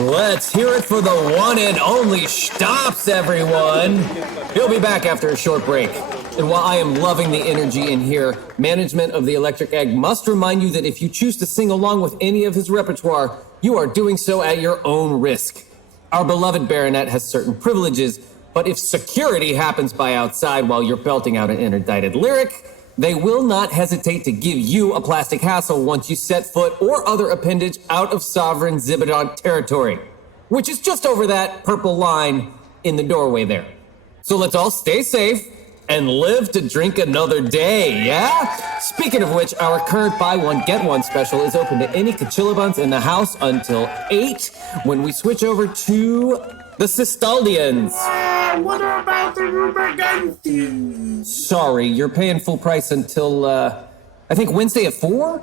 Let's hear it for the one and only Xtopps, everyone! He'll be back after a short break. And while I am loving the energy in here, management of the Electric Egg must remind you that if you choose to sing along with any of his repertoire, you are doing so at your own risk. Our beloved Baronet has certain privileges, but if security happens by outside while you're belting out an interdicted lyric, they will not hesitate to give you a plastic hassle once you set foot or other appendage out of sovereign Xybidont territory, which is just over that purple line in the doorway there. So let's all stay safe and live to drink another day, yeah? Speaking of which, our current buy one, get one special is open to any Cachillabunts in the house until 8 when we switch over to the Sistaldians. What about the Rubergensi? Sorry, you're paying full price until, I think Wednesday at 4?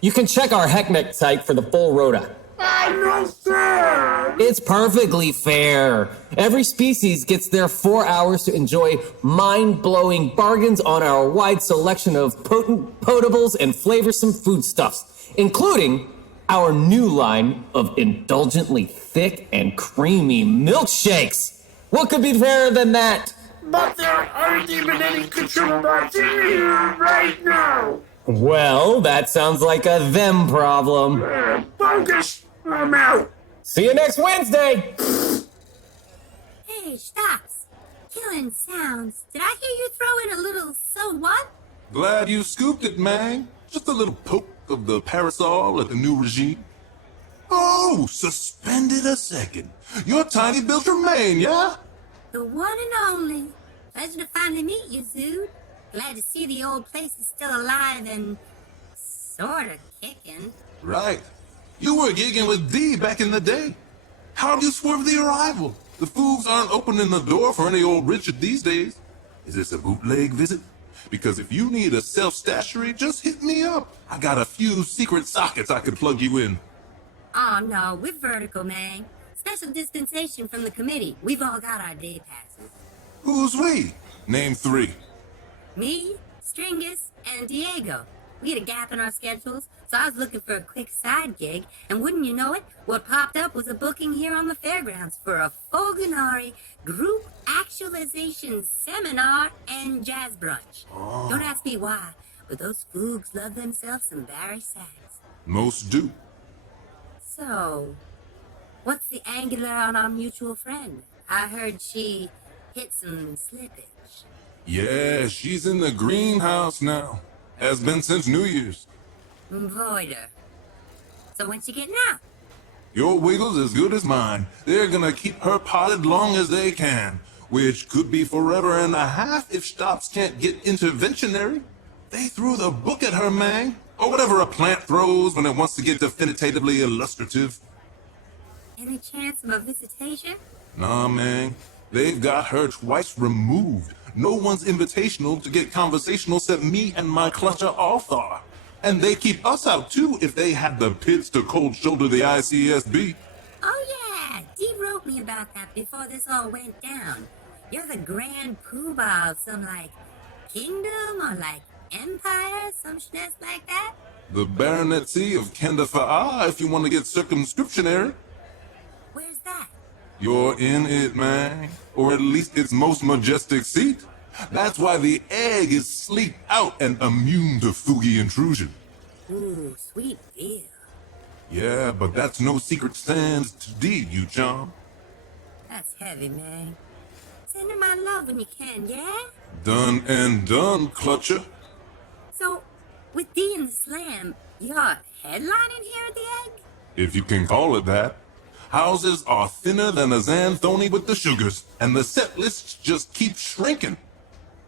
You can check our Heckneck site for the full rota. No, sir. It's perfectly fair. Every species gets their 4 hours to enjoy mind-blowing bargains on our wide selection of potent potables and flavorsome foodstuffs, including our new line of indulgently thick and creamy milkshakes. What could be fairer than that? But there aren't even any Cachillabunts in here right now. Well, that sounds like a them problem. Bogus. I'm out. See you next Wednesday. Hey, Xtopps. Killing sounds. Did I hear you throw in a little so what? Glad you scooped it, man. Just a little poke of the parasol at the new regime. Oh, suspended a second. You're Tiny Bill Tremaine, yeah? The one and only. Pleasure to finally meet you, Zood. Glad to see the old place is still alive and sorta kicking. Right. You were gigging with D back in the day. How'd you swerve the arrival? The Foogs aren't opening the door for any old Richard these days. Is this a bootleg visit? Because if you need a self-stashery, just hit me up. I got a few secret sockets I could plug you in. Oh no, we're vertical, man. Special dispensation from the committee. We've all got our day passes. Who's we? Name 3. Me, Stringus, and Diego. We had a gap in our schedules, so I was looking for a quick side gig, and wouldn't you know it, what popped up was a booking here on the fairgrounds for a Foganari group actualization seminar and jazz brunch. Oh. Don't ask me why, but those Foogs love themselves some Barry Sacks. Most do. So, what's the angular on our mutual friend? I heard she hit some slippage. Yeah, she's in the greenhouse now. Has been since New Year's. Voider. So when's she getting out? Your wiggle's as good as mine. They're gonna keep her potted long as they can, which could be forever and a half if Xtopps can't get interventionary. They threw the book at her, man. Or whatever a plant throws when it wants to get definitively illustrative. Any chance of a visitation? Nah, man. They've got her twice removed. No one's invitational to get conversational except me and my clutcher Althaar. And they keep us out too if they had the pits to cold shoulder the ICSB. Oh yeah, Dee wrote me about that before this all went down. You're the grand poobah of some like kingdom or like empire, some schness like that? The baronetcy of Kendafa'ah if you want to get circumscriptionary. Where's that? You're in it, man. Or at least its most majestic seat. That's why the egg is sleeked out and immune to Foogie intrusion. Ooh, sweet deal. Yeah, but that's no secret stands to D, you chum. That's heavy, man. Send her my love when you can, yeah? Done and done, clutcher. So, with Dee and the Slam, you're headlining here at the Egg? If you can call it that. Houses are thinner than a xanthone with the sugars, and the set lists just keep shrinking.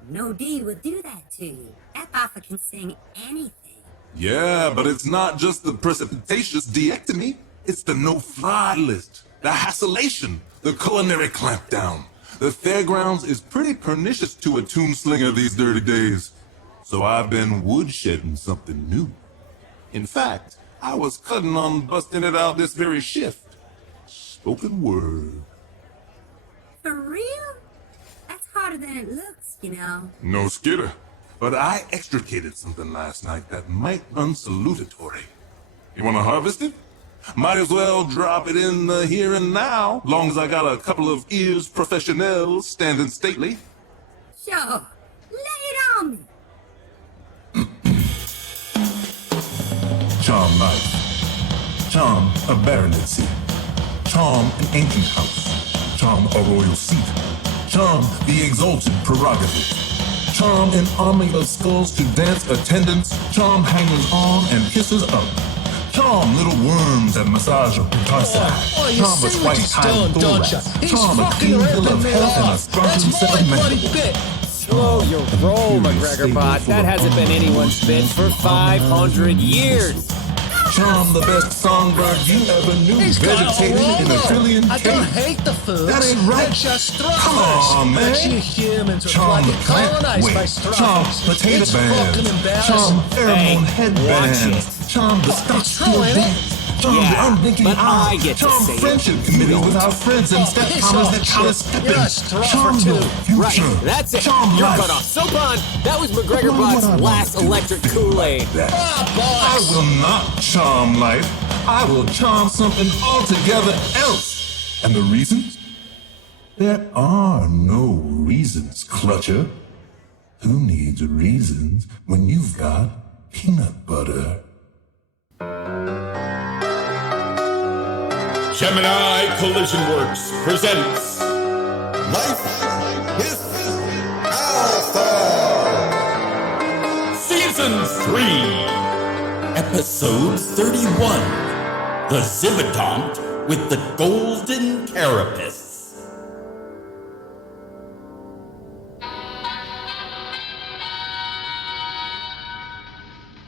No D would do that to you. That buffer can sing anything. Yeah, but it's not just the precipitatious deectomy. It's the no-fly list, the hassellation, the culinary clampdown. The fairgrounds is pretty pernicious to a tomb slinger these dirty days. So I've been woodshedding something new. In fact, I was cutting on busting it out this very shift. Spoken word. For real? That's harder than it looks, you know. No skidder. But I extricated something last night that might run salutatory. You want to harvest it? Might as well drop it in the here and now, long as I got a couple of ears professionals standing stately. Sure. Lay it on me. Charm life. Charm a baronetcy. Charm an ancient house. Charm a royal seat. Charm the exalted prerogative. Charm an army of skulls to dance attendance. Charm hangers on and kissers up. Charm little worms that massage your tarsi. Charm a twice-time thorax. Charm a kingdom of health and a strong sentimental. Slow your roll, McGregor-bot. That hasn't been anyone's bit for 500 years. Charm the best songbird you ever knew, vegetating in a trillion I caves. don't hate the food. That ain't right. It's just Come on, man. That you humans Charm the plant colonized by weight. Charm potato It's bands. fucking embarrassing. Charm pheromone Watch headbands. Charm the stock It's true, ain't it? Charm the Yeah, unblinking but eye. I get to Charm say it. friendship committees with our friends and step piss commas off, that Chip. call us stepping. You're a straw Charm for your two. future. Right, that's it. Charm You're life. cut off. Sopon, that was McGregor-bot's last electric Kool-Aid. I will not charm life. I will charm something altogether else. And the reasons? There are no reasons, Clutcher. Who needs reasons when you've got peanut butter? Gemini Collision Works presents Life is Althaar. Season 3, Episode 31, The Xybidont with the Golden Carapace.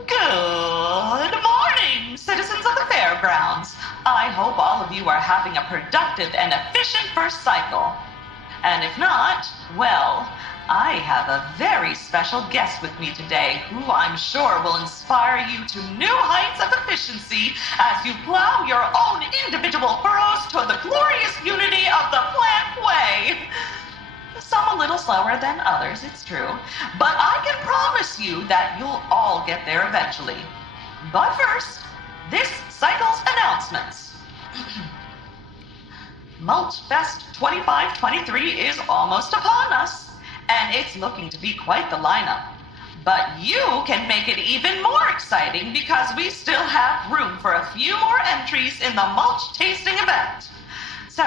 Good morning, citizens of the fairgrounds. I hope all of you are having a productive and efficient first cycle. And if not, well, I have a very special guest with me today who I'm sure will inspire you to new heights of efficiency as you plow your own individual furrows toward the glorious unity of the plant way. Some a little slower than others, it's true, but I can promise you that you'll all get there eventually. But first, this cycle's announcements. Mulch Fest 25-23 is almost upon us, and it's looking to be quite the lineup. But you can make it even more exciting because we still have room for a few more entries in the mulch tasting event. So,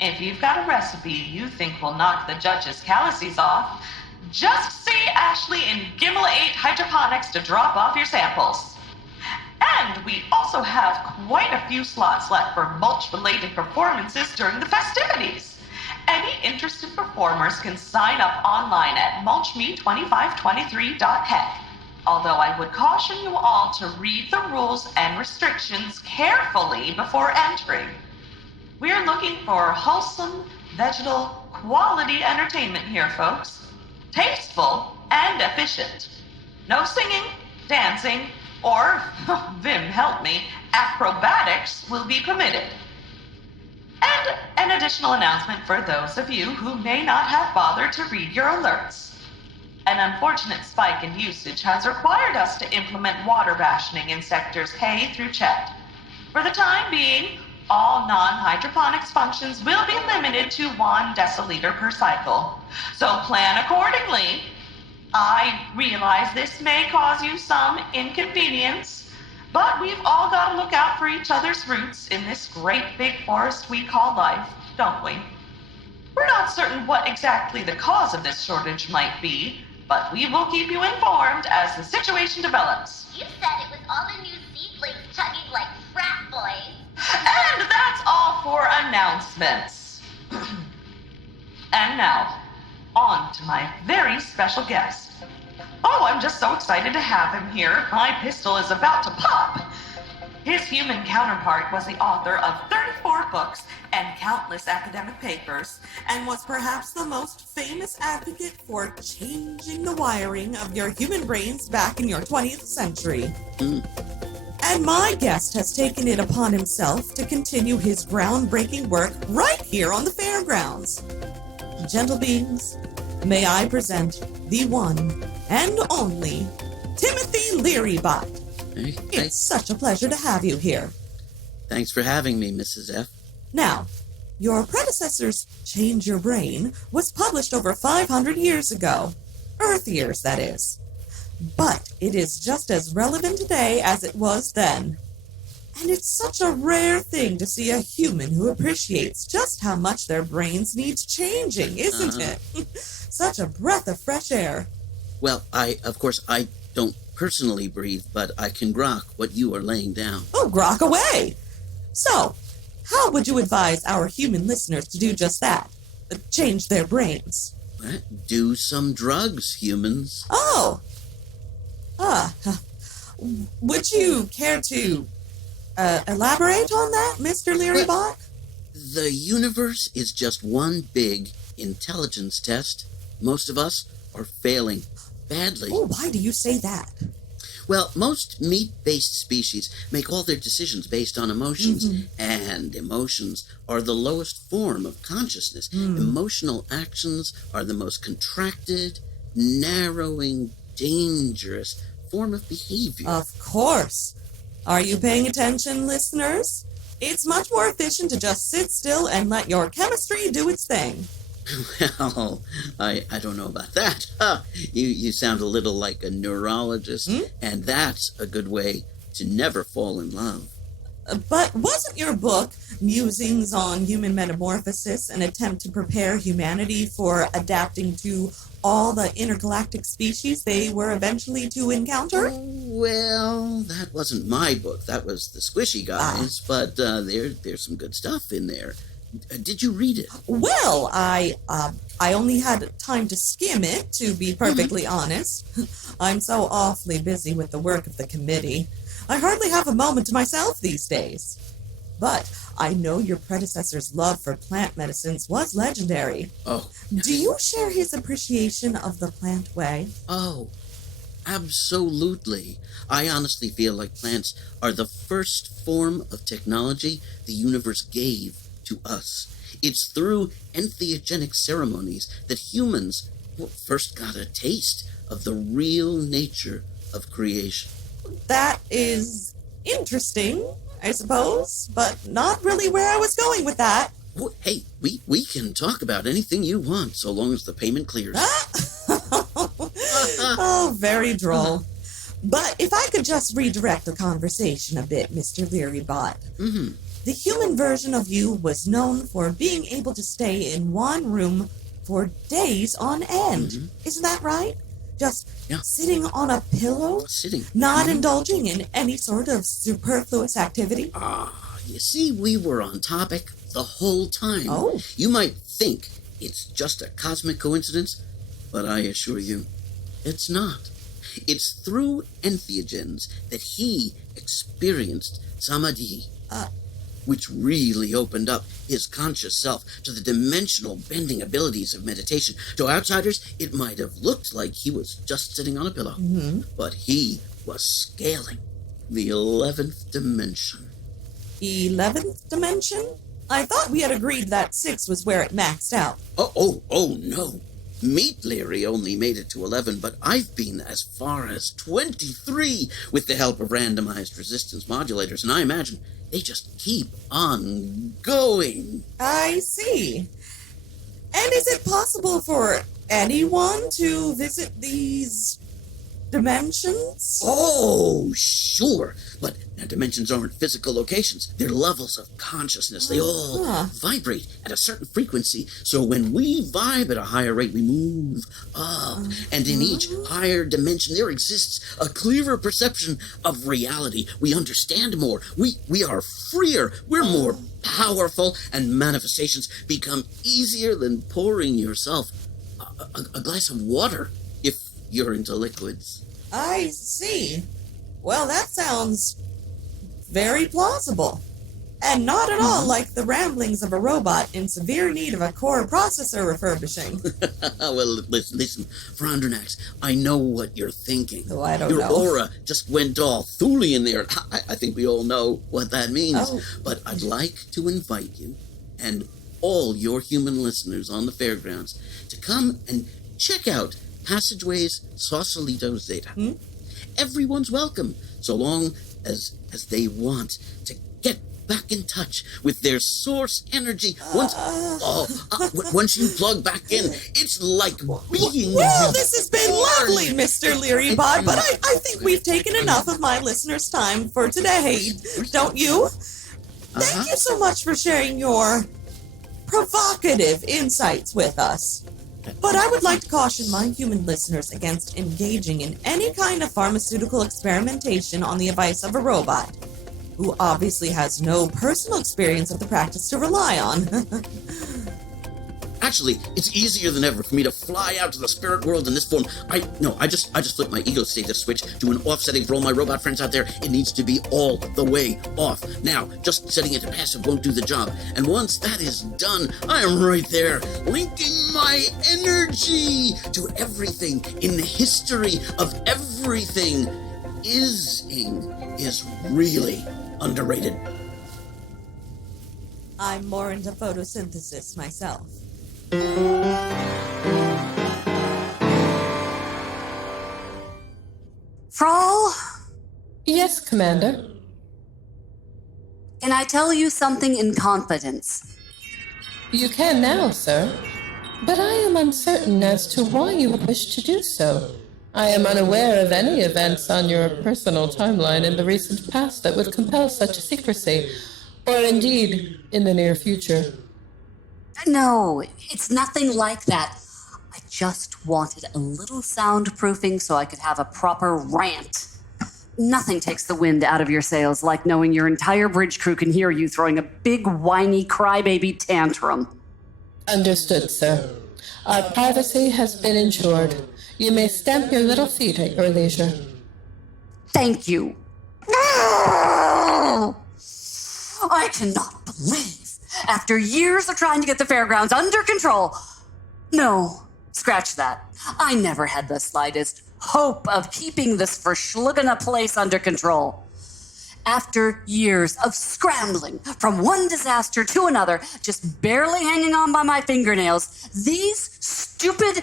if you've got a recipe you think will knock the judges' calluses off, just see Ashley in Gimel 8 Hydroponics to drop off your samples. And we also have quite a few slots left for mulch-related performances during the festivities. Any interested performers can sign up online at mulchme2523.heck. Although I would caution you all to read the rules and restrictions carefully before entering. We're looking for wholesome, vegetal, quality entertainment here, folks. Tasteful and efficient. No singing, dancing, or, Vim help me, acrobatics will be permitted. And an additional announcement for those of you who may not have bothered to read your alerts. An unfortunate spike in usage has required us to implement water rationing in sectors K through Chet. For the time being, all non-hydroponics functions will be limited to 1 deciliter per cycle. So plan accordingly. I realize this may cause you some inconvenience, but we've all got to look out for each other's roots in this great big forest we call life, don't we? We're not certain what exactly the cause of this shortage might be, but we will keep you informed as the situation develops. You said it was all the new seedlings chugging like frat boys. And that's all for announcements. And now, on to my very special guest. Oh, I'm just so excited to have him here. My pistol is about to pop. His human counterpart was the author of 34 books and countless academic papers, and was perhaps the most famous advocate for changing the wiring of your human brains back in your 20th century. And my guest has taken it upon himself to continue his groundbreaking work right here on the fairgrounds. Gentle beings, may I present the one and only Timothy Learybot. It's such a pleasure to have you here. Thanks for having me, Mrs. F. Now, your predecessor's Change Your Brain was published over 500 years ago. Earth years, that is. But it is just as relevant today as it was then. And it's such a rare thing to see a human who appreciates just how much their brains needs changing, isn't it? Such a breath of fresh air. Well, I don't personally breathe, but I can grok what you are laying down. Oh, grok away! So, how would you advise our human listeners to do just that? Change their brains? Do some drugs, humans. Oh! Would you care to elaborate on that, Mr. Learybot? The universe is just one big intelligence test. Most of us are failing badly. Oh, why do you say that? Well, most meat-based species make all their decisions based on emotions, and emotions are the lowest form of consciousness. Emotional actions are the most contracted, narrowing, dangerous form of behavior. Of course. Are you paying attention, listeners? It's much more efficient to just sit still and let your chemistry do its thing. Well, I don't know about that. You sound a little like a neurologist, and that's a good way to never fall in love. But wasn't your book, Musings on Human Metamorphosis, an attempt to prepare humanity for adapting to all the intergalactic species they were eventually to encounter? Well, that wasn't my book. That was the Squishy Guys, but there's some good stuff in there. Did you read it? Well, I only had time to skim it, to be perfectly honest. I'm so awfully busy with the work of the committee. I hardly have a moment to myself these days. But I know your predecessor's love for plant medicines was legendary. Oh. Do you share his appreciation of the plant way? Oh, absolutely. I honestly feel like plants are the first form of technology the universe gave to us. It's through entheogenic ceremonies that humans first got a taste of the real nature of creation. That is interesting, I suppose, but not really where I was going with that. Well, hey, we can talk about anything you want, so long as the payment clears. Oh, very droll. But if I could just redirect the conversation a bit, Mr. Learybot. The human version of you was known for being able to stay in one room for days on end. Isn't that right? Just sitting on a pillow? Not indulging in any sort of superfluous activity? You see, we were on topic the whole time. Oh. You might think it's just a cosmic coincidence, but I assure you, it's not. It's through entheogens that he experienced samadhi, which really opened up his conscious self to the dimensional bending abilities of meditation. To outsiders, it might have looked like he was just sitting on a pillow, but he was scaling the 11th dimension. 11th dimension? I thought we had agreed that 6 was where it maxed out. Oh, no. Meat Leary only made it to 11, but I've been as far as 23 with the help of randomized resistance modulators, and I imagine they just keep on going. I see. And is it possible for anyone to visit these dimensions? Oh, sure. But now dimensions aren't physical locations. They're levels of consciousness. They all vibrate at a certain frequency. So when we vibe at a higher rate, we move up. And in each higher dimension, there exists a clearer perception of reality. We understand more. We are freer. We're more powerful. And manifestations become easier than pouring yourself a glass of water if you're into liquids. I see. Well, that sounds very plausible. And not at all like the ramblings of a robot in severe need of a core processor refurbishing. Well, listen, Frondrinax, I know what you're thinking. Oh, I don't Your know. aura just went all Thulian there. I think we all know what that means. Oh. But I'd like to invite you and all your human listeners on the fairgrounds to come and check out Passageways Sausalito Zeta. Everyone's welcome, so long as they want to get back in touch with their source energy. Once you plug back in, it's like being Well, this has been lovely, Mr. Learybot, but I think we've taken enough of my listeners' time for today. Don't you? Thank you so much for sharing your provocative insights with us. But I would like to caution my human listeners against engaging in any kind of pharmaceutical experimentation on the advice of a robot, who obviously has no personal experience of the practice to rely on. Actually, it's easier than ever for me to fly out to the spirit world in this form. I just flipped my ego status switch to an offsetting for all my robot friends out there. It needs to be all the way off. Now, just setting it to passive won't do the job. And once that is done, I am right there, linking my energy to everything in the history of everything. Is-ing is really underrated. I'm more into photosynthesis myself. Frall? Yes, Commander. Can I tell you something in confidence? You can now, sir. But I am uncertain as to why you would wish to do so. I am unaware of any events on your personal timeline in the recent past that would compel such secrecy, or indeed in the near future. No, it's nothing like that. I just wanted a little soundproofing so I could have a proper rant. Nothing takes the wind out of your sails like knowing your entire bridge crew can hear you throwing a big, whiny crybaby tantrum. Understood, sir. Our privacy has been ensured. You may stamp your little feet at your leisure. Thank you. I cannot believe, after years of trying to get the fairgrounds under control. No, scratch that. I never had the slightest hope of keeping this verschluggena place under control. After years of scrambling from one disaster to another, just barely hanging on by my fingernails, these stupid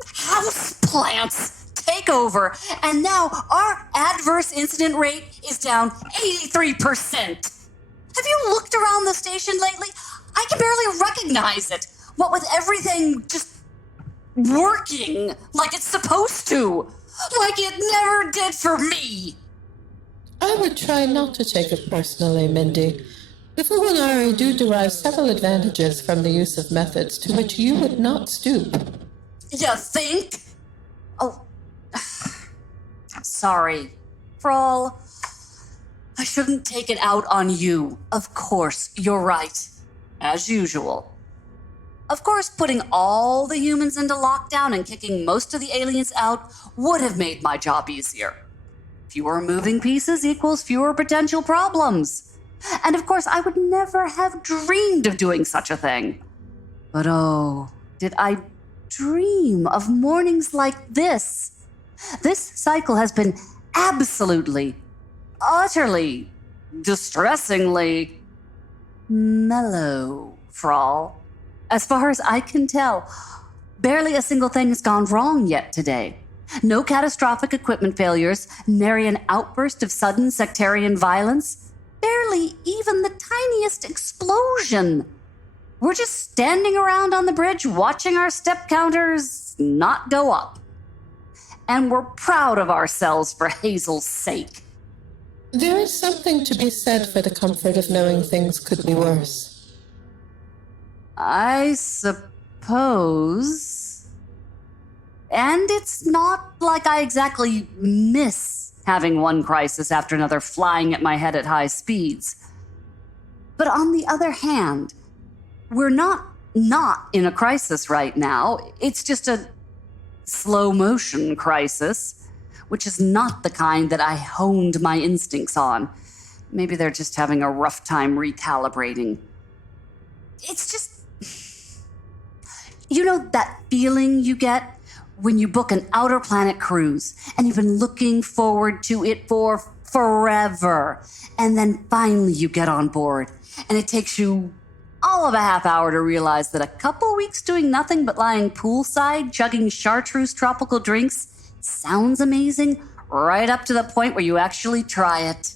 houseplants take over, and now our adverse incident rate is down 83%. Have you looked around the station lately? I can barely recognize it. What with everything just working like it's supposed to. Like it never did for me. I would try not to take it personally, Mindy. The Frallen-Br'ar do derive several advantages from the use of methods to which you would not stoop. You think? Oh, sorry, Frall. I shouldn't take it out on you. Of course, you're right. As usual. Of course, putting all the humans into lockdown and kicking most of the aliens out would have made my job easier. Fewer moving pieces equals fewer potential problems. And of course, I would never have dreamed of doing such a thing. But oh, did I dream of mornings like this? This cycle has been absolutely, utterly, distressingly mellow, Frall. As far as I can tell, barely a single thing has gone wrong yet today. No catastrophic equipment failures, nary an outburst of sudden sectarian violence, barely even the tiniest explosion. We're just standing around on the bridge watching our step counters not go up. And we're proud of ourselves for Hazel's sake. There is something to be said for the comfort of knowing things could be worse. I suppose. And it's not like I exactly miss having one crisis after another flying at my head at high speeds. But on the other hand, we're not in a crisis right now. It's just a slow motion crisis, which is not the kind that I honed my instincts on. Maybe they're just having a rough time recalibrating. It's just, you know that feeling you get when you book an outer planet cruise and you've been looking forward to it for forever, and then finally you get on board and it takes you all of a half hour to realize that a couple weeks doing nothing but lying poolside chugging chartreuse tropical drinks sounds amazing right up to the point where you actually try it.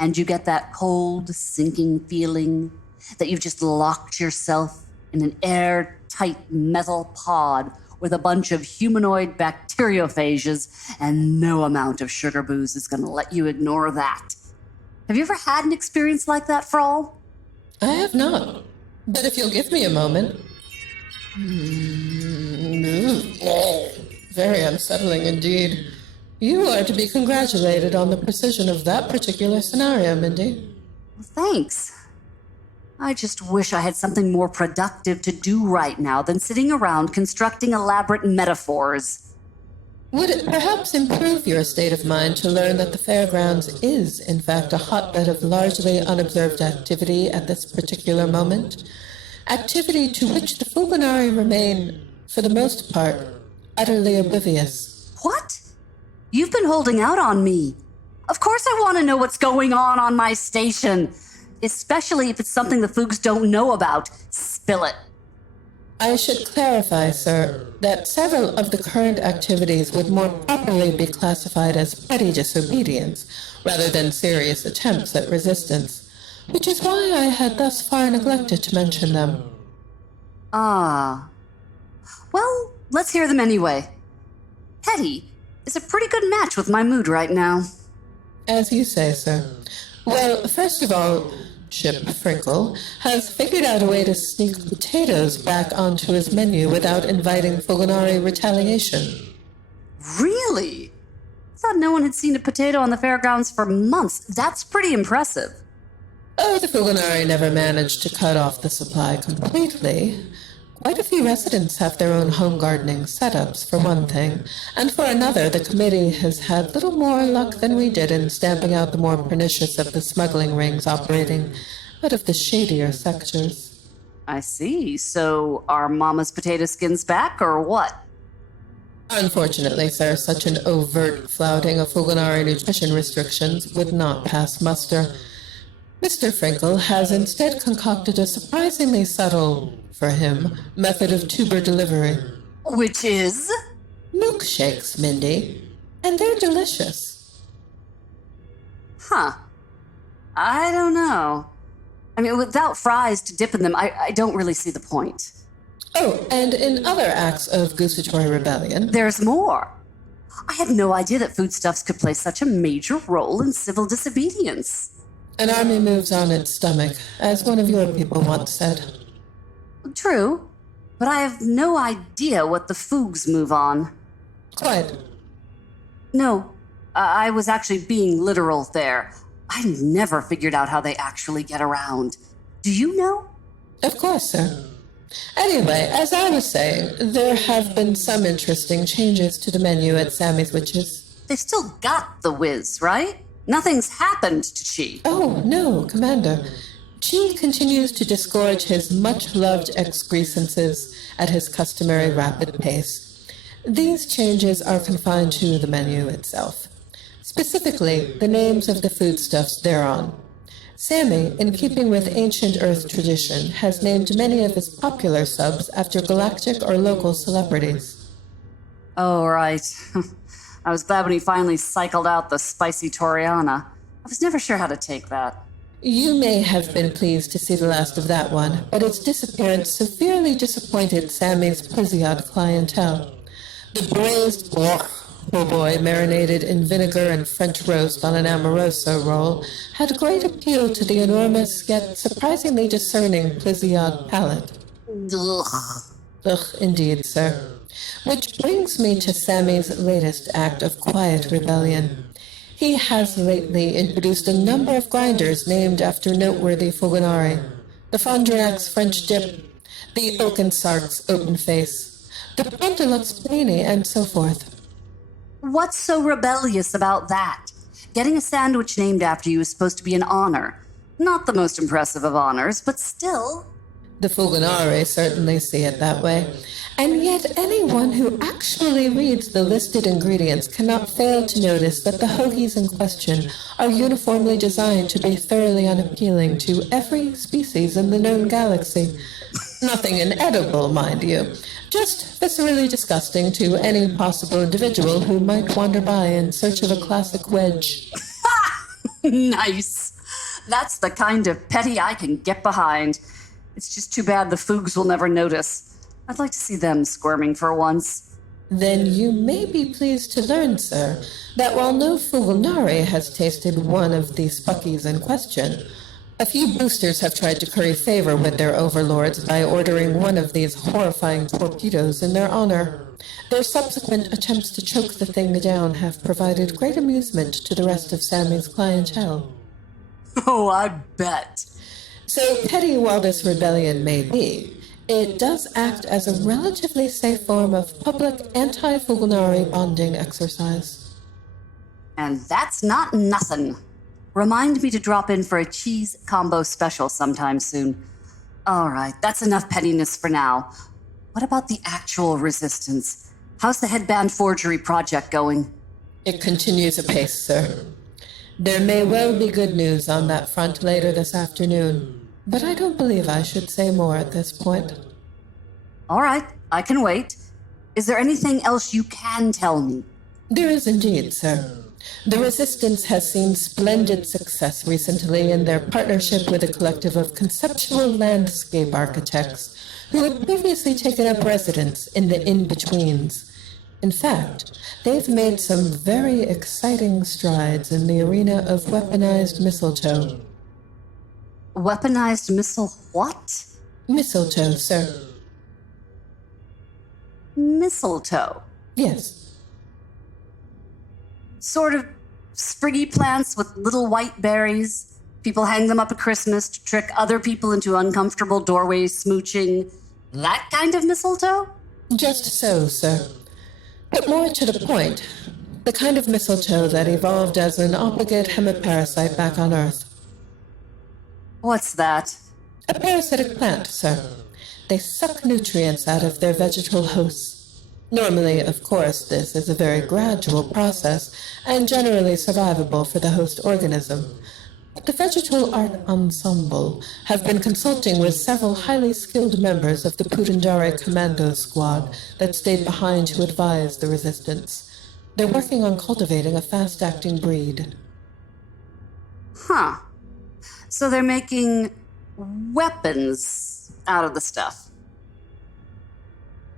and you get that cold, sinking feeling that you've just locked yourself in an airtight metal pod with a bunch of humanoid bacteriophages, and no amount of sugar booze is going to let you ignore that. Have you ever had an experience like that, Frall? I have not, but if you'll give me a moment. Very unsettling indeed. You are to be congratulated on the precision of that particular scenario, Mindy. Thanks. I just wish I had something more productive to do right now than sitting around constructing elaborate metaphors. Would it perhaps improve your state of mind to learn that the fairgrounds is, in fact, a hotbed of largely unobserved activity at this particular moment? Activity to which the Fulminari remain, for the most part, utterly oblivious. What? You've been holding out on me. Of course I want to know what's going on my station. Especially if it's something the Foogs don't know about. Spill it. I should clarify, sir, that several of the current activities would more properly be classified as petty disobedience, rather than serious attempts at resistance, which is why I had thus far neglected to mention them. Ah. Well, let's hear them anyway. Petty is a pretty good match with my mood right now. As you say, sir. Well, first of all, Chip Frinkel has figured out a way to sneak potatoes back onto his menu without inviting Fulminari retaliation. Really? I thought no one had seen a potato on the fairgrounds for months. That's pretty impressive. Oh, the Fulminari never managed to cut off the supply completely. Quite a few residents have their own home gardening setups, for one thing, and for another, the committee has had little more luck than we did in stamping out the more pernicious of the smuggling rings operating out of the shadier sectors. I see. So are Mama's potato skins back, or what? Unfortunately, sir, such an overt flouting of Fulminari nutrition restrictions would not pass muster. Mr. Frinkel has instead concocted a surprisingly subtle, for him, method of tuber delivery. Which is? Milkshakes, Mindy. And they're delicious. Huh. I don't know. I mean, without fries to dip in them, I don't really see the point. Oh, and in other acts of gustatory rebellion... There's more. I had no idea that foodstuffs could play such a major role in civil disobedience. An army moves on its stomach, as one of your people once said. True, but I have no idea what the Foogs move on. Quite. No, I was actually being literal there. I never figured out how they actually get around. Do you know? Of course, sir. Anyway, as I was saying, there have been some interesting changes to the menu at Sammy's Witches. They've still got the whiz, right? Nothing's happened to Chi. Oh, no, Commander. Chi continues to disgorge his much-loved excrescences at his customary rapid pace. These changes are confined to the menu itself. Specifically, the names of the foodstuffs thereon. Sammy, in keeping with ancient Earth tradition, has named many of his popular subs after galactic or local celebrities. Oh, right. I was glad when he finally cycled out the spicy Torianna. I was never sure how to take that. You may have been pleased to see the last of that one, but its disappearance severely disappointed Sammy's Pliziot clientele. The braised po' boy marinated in vinegar and French roast on an Amoroso roll had great appeal to the enormous yet surprisingly discerning Pliziot palate. Ugh, indeed, sir. Which brings me to Sammy's latest act of quiet rebellion. He has lately introduced a number of grinders named after noteworthy Fulminari. The Frondrinax French dip, the Oakensark's open face, the Pontilux Blaney, and so forth. What's so rebellious about that? Getting a sandwich named after you is supposed to be an honor. Not the most impressive of honors, but still. The Fulminari certainly see it that way. And yet anyone who actually reads the listed ingredients cannot fail to notice that the hoagies in question are uniformly designed to be thoroughly unappealing to every species in the known galaxy. Nothing inedible, mind you. Just viscerally disgusting to any possible individual who might wander by in search of a classic wedge. Nice. That's the kind of petty I can get behind. It's just too bad the Foogs will never notice. I'd like to see them squirming for once. Then you may be pleased to learn, sir, that while no Fugalnari has tasted one of the Spuckies in question, a few boosters have tried to curry favor with their overlords by ordering one of these horrifying torpedoes in their honor. Their subsequent attempts to choke the thing down have provided great amusement to the rest of Sammy's clientele. Oh, I bet. So petty while this rebellion may be, it does act as a relatively safe form of public anti-Fugalnari bonding exercise. And that's not nothing. Remind me to drop in for a cheese combo special sometime soon. All right, that's enough pettiness for now. What about the actual resistance? How's the headband forgery project going? It continues apace, sir. There may well be good news on that front later this afternoon, but I don't believe I should say more at this point. All right, I can wait. Is there anything else you can tell me? There is indeed, sir. The Resistance has seen splendid success recently in their partnership with a collective of conceptual landscape architects who had previously taken up residence in the in-betweens. In fact, they've made some very exciting strides in the arena of weaponized mistletoe. Weaponized missile what? Mistletoe, sir. Mistletoe? Yes. Sort of spriggy plants with little white berries. People hang them up at Christmas to trick other people into uncomfortable doorways smooching. That kind of mistletoe? Just so, sir. But more to the point, the kind of mistletoe that evolved as an obligate hemiparasite back on Earth. What's that? A parasitic plant, sir. They suck nutrients out of their vegetal hosts. Normally, of course, this is a very gradual process and generally survivable for the host organism. But the Vegetal Art Ensemble have been consulting with several highly skilled members of the Pudendare Commando Squad that stayed behind to advise the Resistance. They're working on cultivating a fast-acting breed. Huh. So they're making weapons out of the stuff.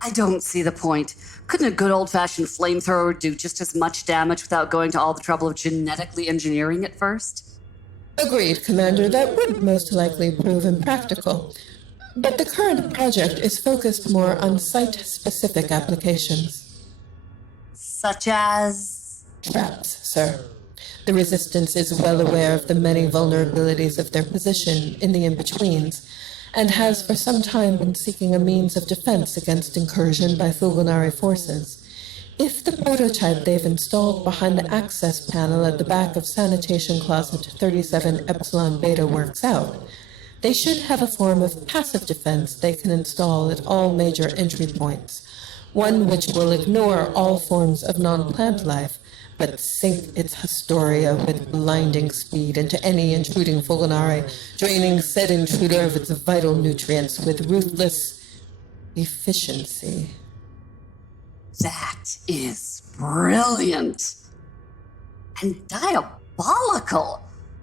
I don't see the point. Couldn't a good old-fashioned flamethrower do just as much damage without going to all the trouble of genetically engineering it first? Agreed, Commander. That would most likely prove impractical. But the current project is focused more on site-specific applications. Such as? Traps, sir. The Resistance is well aware of the many vulnerabilities of their position in the in-betweens, and has for some time been seeking a means of defense against incursion by Fugalnari forces. If the prototype they've installed behind the access panel at the back of Sanitation Closet 37 Epsilon Beta works out, they should have a form of passive defense they can install at all major entry points, one which will ignore all forms of non-plant life, but sink its Historia with blinding speed into any intruding Fugalnari, draining said intruder of its vital nutrients with ruthless efficiency. That is brilliant. And diabolical.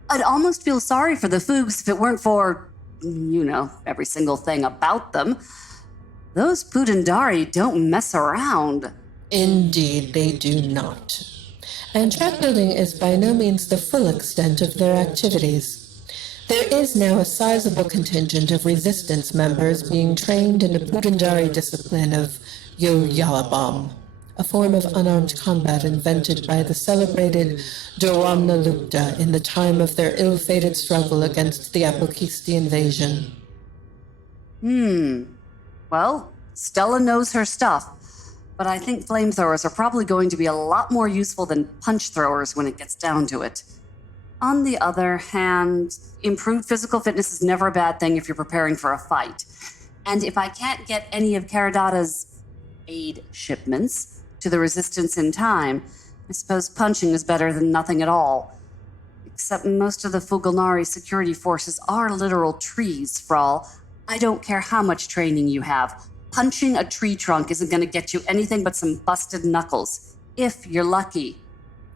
I'd almost feel sorry for the Foogs if it weren't for, every single thing about them. Those Pudendari don't mess around. Indeed, they do not. And trap building is by no means the full extent of their activities. There is now a sizable contingent of Resistance members being trained in the Pudendari discipline of Yo-Yalabam, a form of unarmed combat invented by the celebrated Doramna Lupta in the time of their ill-fated struggle against the Apokisti invasion. Well, Stella knows her stuff. But I think flamethrowers are probably going to be a lot more useful than punch throwers when it gets down to it. On the other hand, improved physical fitness is never a bad thing if you're preparing for a fight. And if I can't get any of Caradata's aid shipments to the Resistance in time, I suppose punching is better than nothing at all. Except most of the Fugalnari security forces are literal trees, Frall. I don't care how much training you have. Punching a tree trunk isn't going to get you anything but some busted knuckles, if you're lucky.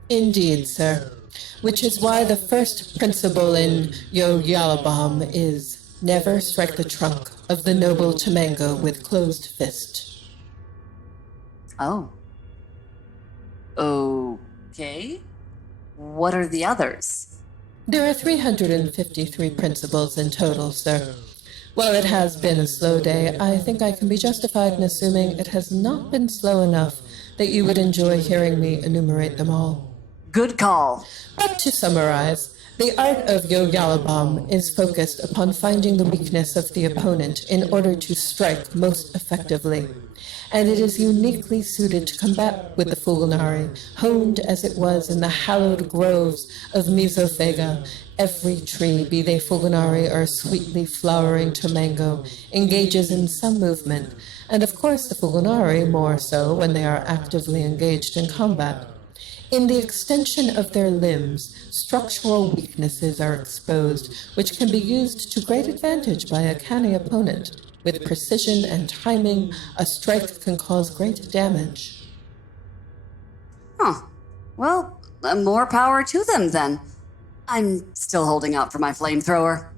Indeed, sir. which is why the first principle in Yo Yalabam is never strike the trunk of the noble Tamango with closed fist. Oh. Okay. What are the others? There are 353 principles in total, sir. While it has been a slow day, I think I can be justified in assuming it has not been slow enough that you would enjoy hearing me enumerate them all. Good call. But to summarize, the art of Yo Yalabam is focused upon finding the weakness of the opponent in order to strike most effectively, and it is uniquely suited to combat with the Fulgunari, honed as it was in the hallowed groves of Mesophega. Every tree, be they Fulgunari or sweetly flowering Tamango, engages in some movement, and of course the Fulgunari more so when they are actively engaged in combat. In the extension of their limbs, structural weaknesses are exposed, which can be used to great advantage by a canny opponent. With precision and timing, a strike can cause great damage. Huh. Well, more power to them then. I'm still holding out for my flamethrower.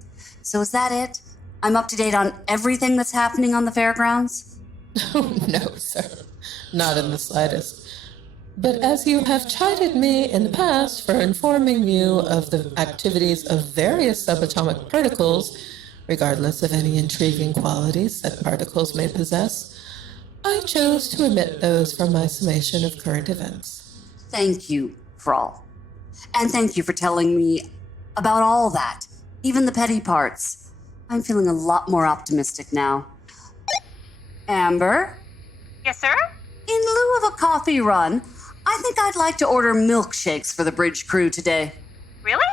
So is that it? I'm up to date on everything that's happening on the fairgrounds? Oh, no, sir. Not in the slightest. But as you have chided me in the past for informing you of the activities of various subatomic particles, regardless of any intriguing qualities that particles may possess, I chose to omit those from my summation of current events. Thank you, Frall. And thank you for telling me about all that, even the petty parts. I'm feeling a lot more optimistic now. Amber? Yes, sir? In lieu of a coffee run, I think I'd like to order milkshakes for the bridge crew today. Really?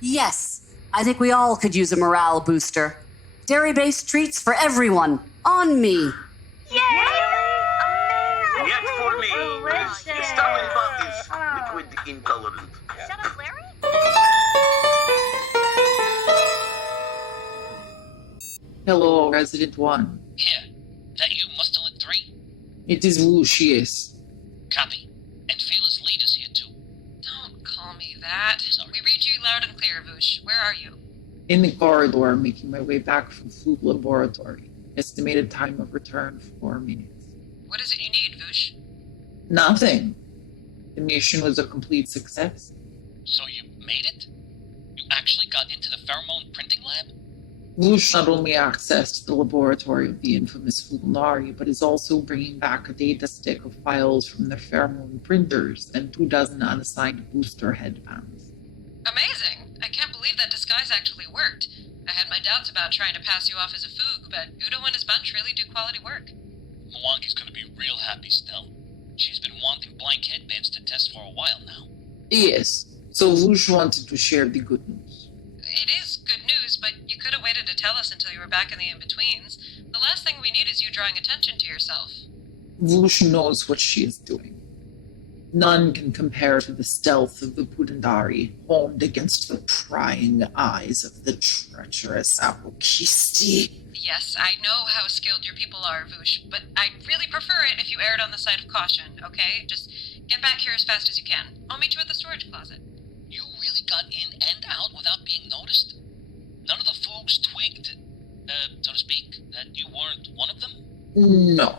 Yes. I think we all could use a morale booster. Dairy-based treats for everyone. On me. Yay! Amazing! Yet for me, Delicious. the stomach bug is liquid intolerant. Shut up, Larry. Hello, Resident 1. Here. That you, Mustard 3? It is Lucius. Copy. And Fearless Leader's here too. Don't call me that. We read you loud and clear, Voosh. Where are you? In the corridor, making my way back from Foog Laboratory. Estimated time of return, 4 minutes. What is it you need, Voosh? Nothing. The mission was a complete success. So you made it? You actually got into the pheromone printing lab? Lush not only accessed the laboratory of the infamous Fulgunari, but is also bringing back a data stick of files from the pheromone printers and 24 unassigned booster headbands. Amazing! I can't believe that disguise actually worked. I had my doubts about trying to pass you off as a Foog, but Udo and his bunch really do quality work. Mwangi's gonna be real happy still. She's been wanting blank headbands to test for a while now. Yes, so Lush wanted to share the good news. It is good news, but you could have waited to tell us until you were back in the in-betweens. The last thing we need is you drawing attention to yourself. Lush knows what she is doing. None can compare to the stealth of the Pudendari, honed against the prying eyes of the treacherous Abokisti. Yes, I know how skilled your people are, Voosh, but I'd really prefer it if you erred on the side of caution, okay? Just get back here as fast as you can. I'll meet you at the storage closet. You really got in and out without being noticed? None of the folks twigged, so to speak, that you weren't one of them? No.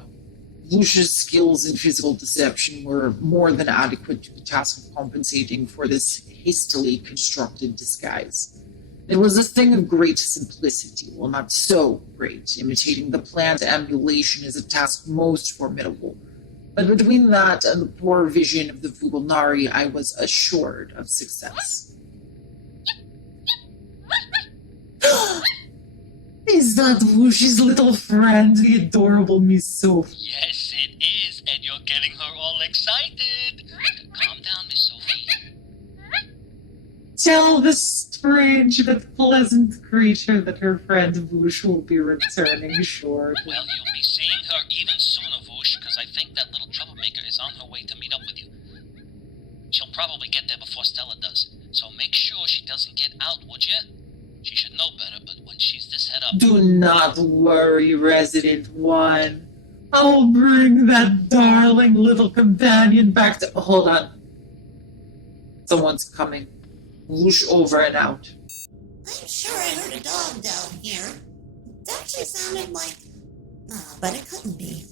Lush's skills in physical deception were more than adequate to the task of compensating for this hastily constructed disguise. It was a thing of great simplicity, well, not so great. Imitating the planned ambulation is a task most formidable. But between that and the poor vision of the Fulgunari, I was assured of success. Is that Lush's little friend, the adorable Miss Sophie? Yes, it is, and you're getting her all excited. Calm down, Miss Sophie. Tell the strange but pleasant creature that her friend Voosh will be returning shortly. Well, you'll be seeing her even sooner, Voosh, because I think that little troublemaker is on her way to meet up with you. She'll probably get there before Stella does, so make sure she doesn't get out, would you? She should know better, but when she's this head up... Do not worry, Resident 1. I'll bring that darling little companion back to... Hold on. Someone's coming. Whoosh over and out. I'm sure I heard a dog down here. It actually sounded like... but it couldn't be.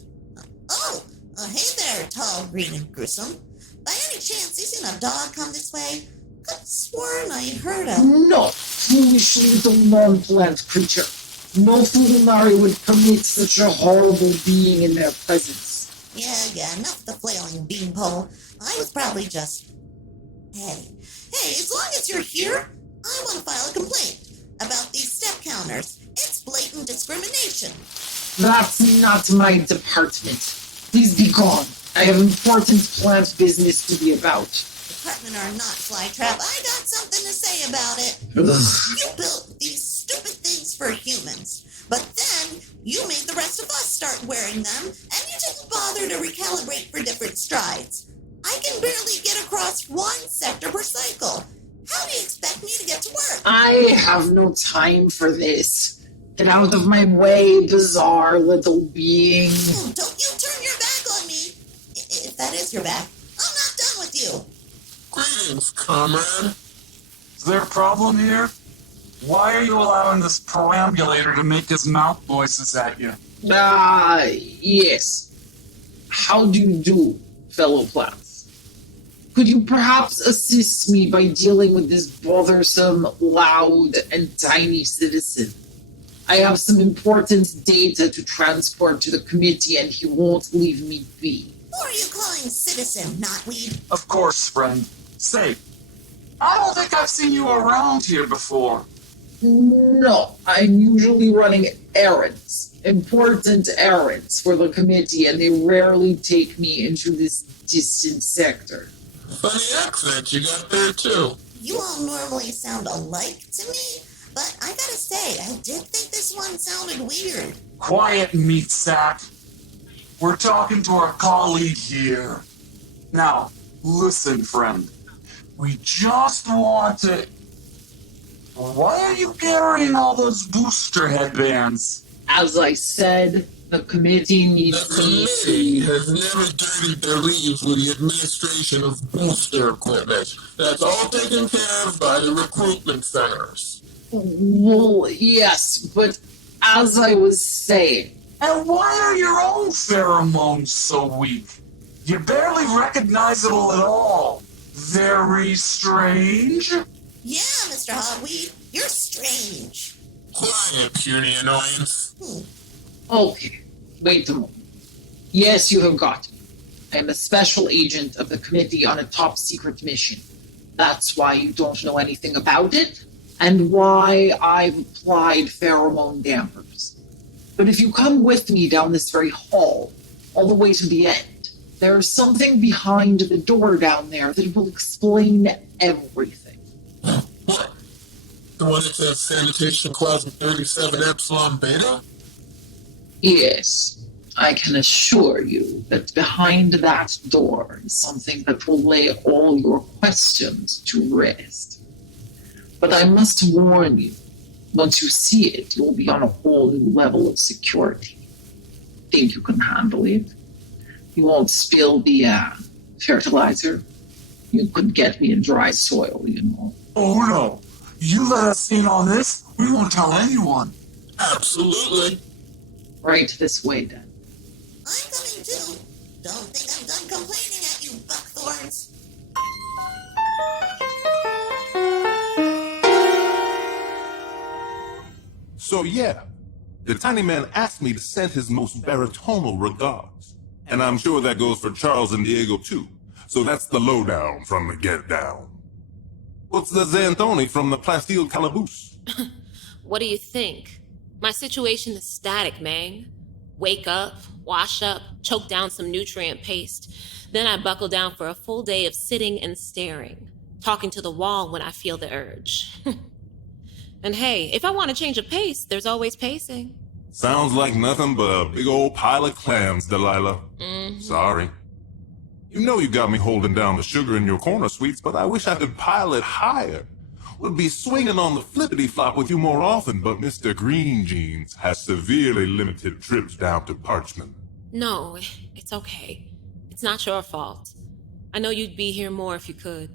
Hey there, tall, green, and gruesome. By any chance, you seen a dog come this way? Could've sworn I heard a... No, foolish little non-plant creature. No Fulminari would permit such a horrible being in their presence. Yeah, enough the flailing beanpole. I was probably just... Hey, as long as you're here, I want to file a complaint about these step counters. It's blatant discrimination. That's not my department. Please be gone. I have important plant business to be about. Department or not, Flytrap, I got something to say about it. You built these stupid things for humans, but then you made the rest of us start wearing them, and you didn't bother to recalibrate for different strides. I can barely get across one sector per cycle. How do you expect me to get to work? I have no time for this. Get out of my way, bizarre little being. Don't you turn your back on me. If that is your back, I'm not done with you. Greetings, comrade. Is there a problem here? Why are you allowing this perambulator to make his mouth voices at you? Yes. How do you do, fellow plants? Could you perhaps assist me by dealing with this bothersome, loud, and tiny citizen? I have some important data to transport to the committee, and he won't leave me be. Who are you calling citizen, knotweed? Of course, friend. Say, I don't think I've seen you around here before. No, I'm usually running errands. Important errands for the committee, and they rarely take me into this distant sector. Funny accent you got there, too. You all normally sound alike to me, but I gotta say, I did think this one sounded weird. Quiet, meat sack. We're talking to our colleague here. Now, listen, friend. We just want to... Why are you carrying all those booster headbands? As I said, the committee needs The committee has never dirtied their leaves with the administration of booster equipment. That's all taken care of by the recruitment centers. Well, yes, but as I was saying... And why are your own pheromones so weak? You're barely recognizable at all. Very strange. Yeah, Mr. Hogweed, you're strange. Quiet, puny annoyance. Okay, wait a moment. Yes, you have got me. I am a special agent of the committee on a top-secret mission. That's why you don't know anything about it, and why I've applied pheromone dampers. But if you come with me down this very hall, all the way to the end, there's something behind the door down there that will explain everything. What? The one that says Sanitation Closet 37 Epsilon Beta? Yes, I can assure you that behind that door is something that will lay all your questions to rest. But I must warn you, once you see it, you'll be on a whole new level of security. Think you can handle it? You won't spill the fertilizer? You could get me in dry soil, you know. Oh no! You let us in on this, we won't tell anyone. Absolutely. Right this way, then. I'm coming too. Don't think I'm done complaining at you, buckthorns. So yeah, the tiny man asked me to send his most baritonal regards. And I'm sure that goes for Charles and Diego too. So that's the lowdown from the get down. What's the Xanthoni from the Plasteel Calaboose? What do you think? My situation is static, man. Wake up, wash up, choke down some nutrient paste. Then I buckle down for a full day of sitting and staring, talking to the wall when I feel the urge. And hey, if I want to change a pace, there's always pacing. Sounds like nothing but a big old pile of clams, Delilah. Sorry. You know you got me holding down the sugar in your corner sweets, but I wish I could pile it higher. Would be swinging on the flippity-flop with you more often, but Mr. Green Jeans has severely limited trips down to Parchment. No, it's okay. It's not your fault. I know you'd be here more if you could.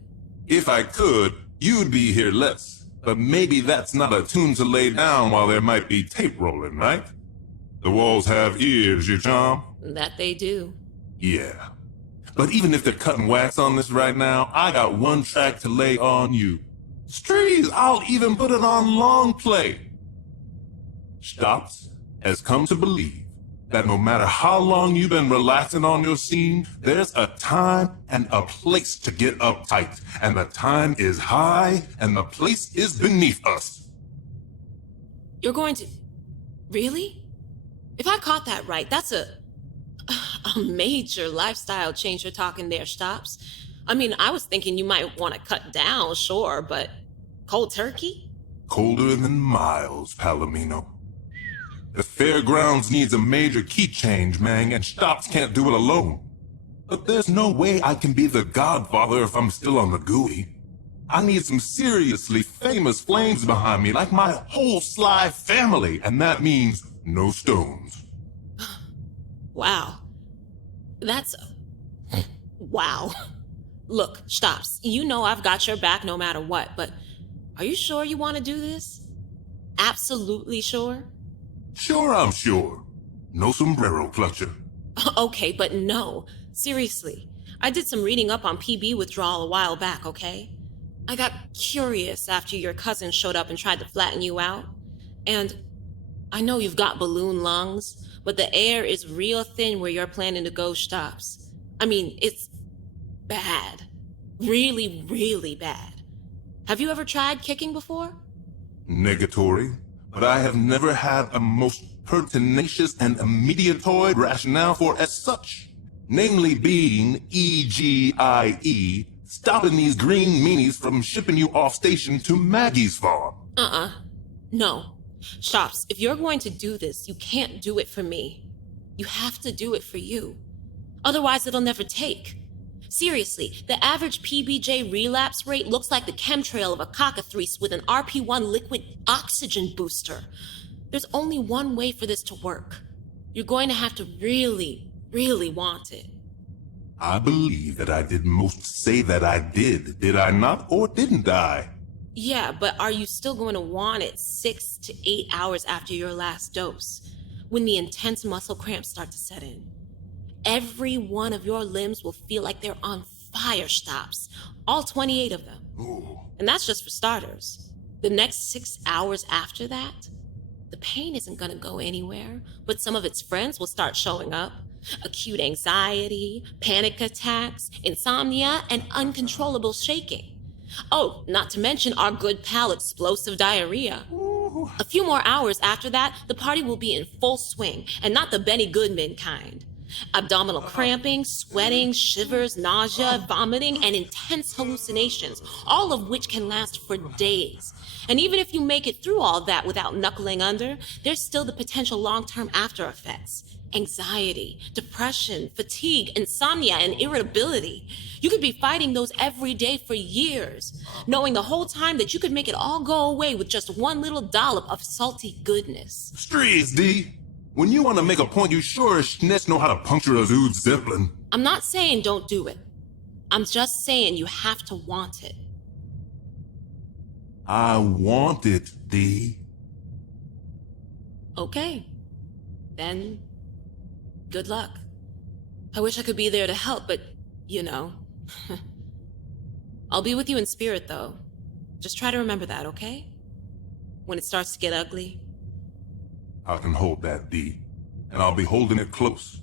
If I could, You'd be here less, but maybe that's not a tune to lay down while there might be tape rolling, right? The walls have ears, you charm? That they do. Yeah. But even if they're cutting wax on this right now, I got one track to lay on you. Strees, I'll even put it on long play. Xtopps has come to believe that no matter how long you've been relaxing on your scene, there's a time and a place to get uptight. And the time is high, and the place is beneath us. You're going to... Really? If I caught that right, that's a major lifestyle change you're talking there, Xtopps. I mean, I was thinking you might want to cut down, sure, but cold turkey? Colder than miles, Palomino. The fairgrounds needs a major key change, man, and Xtopps can't do it alone. But there's no way I can be the godfather if I'm still on the GUI. I need some seriously famous flames behind me, like my whole Sly family, and that means no stones. Wow. That's... Wow. Look, Xtopps, you know I've got your back no matter what, but are you sure you want to do this? Absolutely sure? Sure, I'm sure. No sombrero clutcher. Okay, but no. Seriously. I did some reading up on PB withdrawal a while back, okay? I got curious after your cousin showed up and tried to flatten you out. And I know you've got balloon lungs, but the air is real thin where you're planning to go, Xtopps. I mean, it's bad. Really, really bad. Have you ever tried kicking before? Negatory. But I have never had a most pertinacious and immediatoid rationale for as such. Namely being EGIE, stopping these green meanies from shipping you off station to Maggie's farm. No. Xtopps, if you're going to do this, you can't do it for me. You have to do it for you. Otherwise, it'll never take. Seriously, the average PBJ relapse rate looks like the chemtrail of a cockatrice with an RP1 liquid oxygen booster. There's only one way for this to work. You're going to have to really, really want it. I believe that I did most say that I did I not, or didn't I? Yeah, but are you still going to want it 6 to 8 hours after your last dose, when the intense muscle cramps start to set in? Every one of your limbs will feel like they're on fire, Xtopps. All 28 of them. Ooh. And that's just for starters. The next 6 hours after that, the pain isn't gonna go anywhere, but some of its friends will start showing up. Acute anxiety, panic attacks, insomnia, and uncontrollable shaking. Oh, not to mention our good pal explosive diarrhea. Ooh. A few more hours after that, the party will be in full swing, and not the Benny Goodman kind. Abdominal cramping, sweating, shivers, nausea, vomiting, and intense hallucinations, all of which can last for days. And even if you make it through all that without knuckling under, there's still the potential long-term after effects. Anxiety, depression, fatigue, insomnia, and irritability. You could be fighting those every day for years, knowing the whole time that you could make it all go away with just one little dollop of salty goodness. Streets, D. When you want to make a point, you sure as schnitz know how to puncture a dude's Zeppelin. I'm not saying don't do it. I'm just saying you have to want it. I want it, D. Okay. Then, good luck. I wish I could be there to help, but, you know. I'll be with you in spirit, though. Just try to remember that, okay? When it starts to get ugly. I can hold that, D. And I'll be holding it close.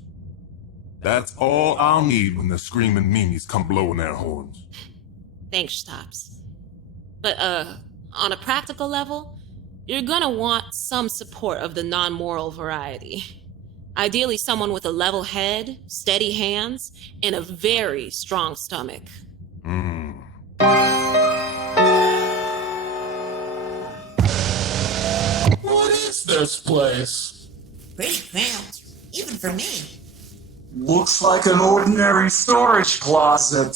That's all I'll need when the screaming meanies come blowing their horns. Thanks, Xtopps. But, on a practical level, you're gonna want some support of the non-moral variety. Ideally, someone with a level head, steady hands, and a very strong stomach. What is this place? Pretty cramped, even for me. Looks like an ordinary storage closet.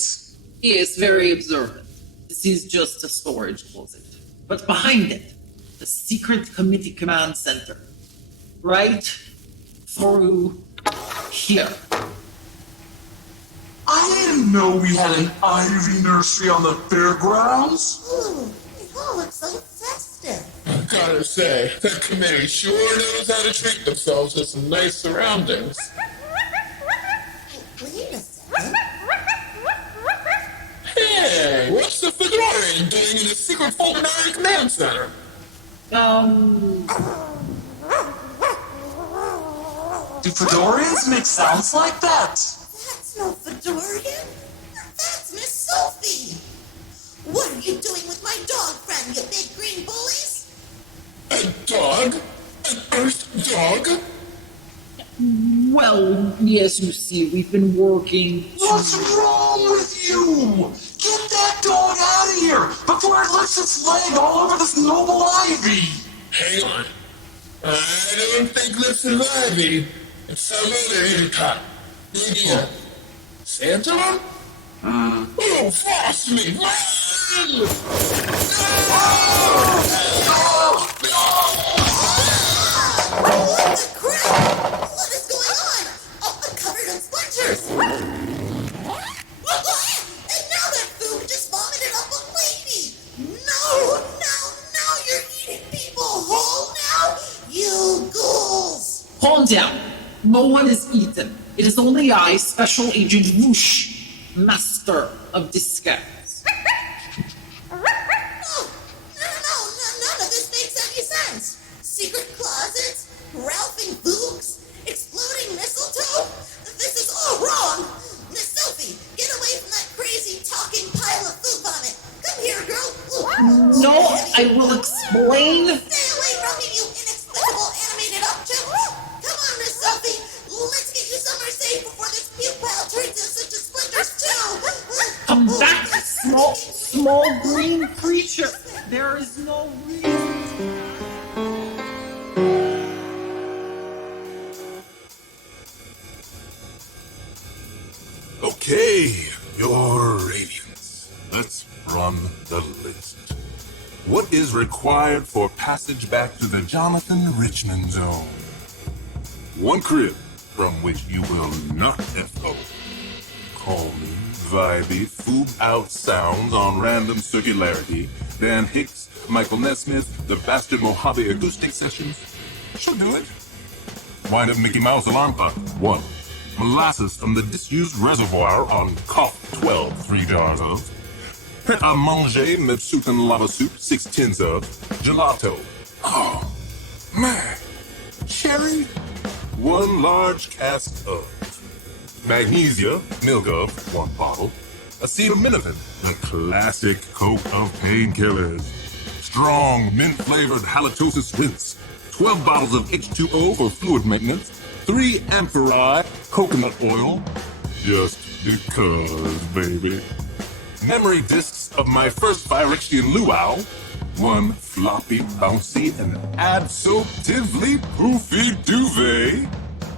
He is very observant. This is just a storage closet. But behind it, the secret committee command center. Right through here. I didn't know we had an ivy nursery on the fairgrounds. all look so festive. I gotta say, that committee sure knows how to treat themselves to some nice surroundings. Wait a second. Hey, what's the Fedorian doing in the secret Fulminary Command Center? Do Fedorians make sounds like that? That's no Fedorian. That's Miss Sophie. What are you doing with my dog friend, you big green bullies? A dog? An Earth dog? Well, yes, you see, we've been working. What's wrong with you? Get that dog out of here before it lifts its leg all over this noble ivy. Hang on. I don't think lifts and ivy. It's some other idiot. Idiot. Santa? Oh, fast me! Run! What the crap? What is going on? Oh, I'm covered in splinters. And now that Foog just vomited up a lady. No, you're eating people whole now? You ghouls. Calm down. No one is eaten. It is only I, Special Agent Whoosh, Master of Disguise. No, none of this makes any sense. Secret closets, Ralphing Foogs, exploding mistletoe. This is all wrong. Miss Sophie, get away from that crazy talking pile of food vomit. Come here, girl. No, I will explain. Stay away from me, you inexplicable animated object. Come on, Miss Sophie. Let's get you somewhere safe before this puke pile turns into splinters too. Come back, small green creature. There is no reason. Okay, your radiance. Let's run the list. What is required for passage back to the Jonathan Richmond Zone? One crib from which you will not FO. Call me vibey, Foog out sounds on random circularity. Dan Hicks, Michael Nesmith, the Bastard Mojave acoustic sessions. She'll do it. Wind up Mickey Mouse alarm clock. 1. Molasses from the disused reservoir on Cough 12, 3 jars of. Pret a manger Mepsutan lava soup, 6 tins of. Gelato. Oh, man. Cherry. 1 large cask of. Magnesia, milk of, 1 bottle. Acetaminophen, the classic Coke of painkillers. Strong mint-flavored halitosis rinse. 12 bottles of H2O for fluid maintenance. 3 amphorae coconut oil. Just because, baby. Memory discs of my first Byroxidan luau. 1 floppy, bouncy, and absolutely poofy duvet.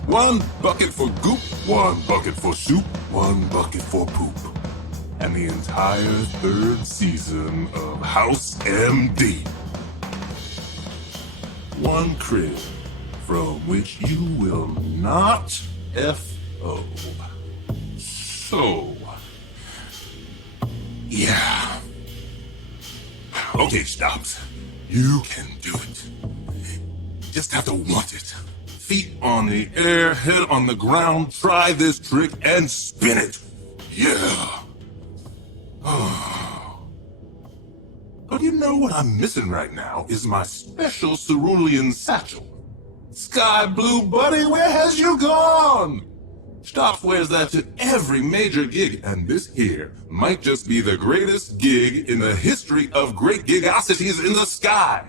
1 bucket for goop, 1 bucket for soup, 1 bucket for poop. And the entire 3rd season of House MD. 1 crib from which you will not FO. So, yeah. Okay, Xtopps. You can do it. Just have to want it. Feet on the air, head on the ground, try this trick and spin it. Yeah. But you know what I'm missing right now is my special cerulean satchel. Sky Blue Buddy, where has you gone? Xtopps wears that to every major gig, and this here might just be the greatest gig in the history of great gigosities in the sky.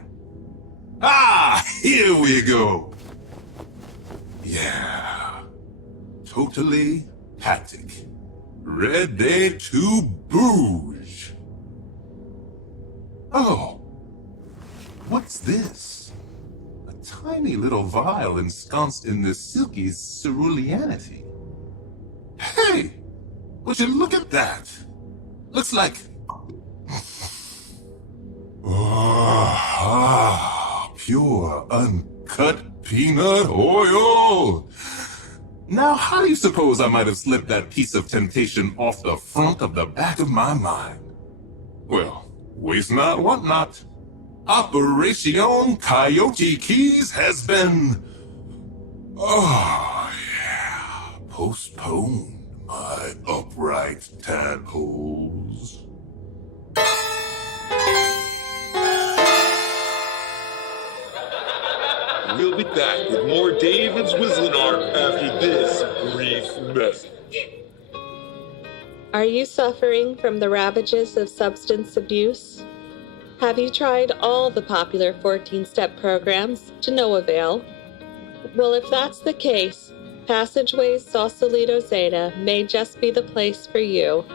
Ah, here we go. Yeah. Totally haptic. Ready to bouge. Oh. What's this? A tiny little vial ensconced in this silky ceruleanity. Hey! Would you look at that? Looks like... pure, uncut peanut oil! Now, how do you suppose I might have slipped that piece of temptation off the front of the back of my mind? Well, waste not, want not. Operation Coyote Keys has been... postponed, my upright tadpoles. We'll be back with more David's Whistling Arc after this brief message. Are you suffering from the ravages of substance abuse? Have you tried all the popular 14-step programs to no avail? Well, if that's the case, Passageways Sausalito Zeta may just be the place for you.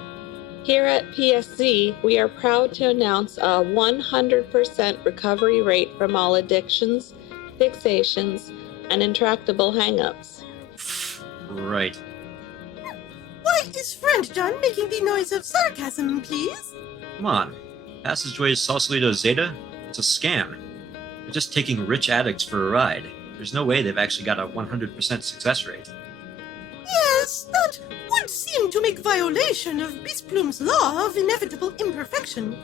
Here at PSZ, we are proud to announce a 100% recovery rate from all addictions, fixations, and intractable hang-ups. Right. Why is Friend John making the noise of sarcasm, please? Come on. Passageways Sausalito Zeta? It's a scam. They're just taking rich addicts for a ride. There's no way they've actually got a 100% success rate. Yes, that would seem to make violation of Bisplum's law of inevitable imperfection.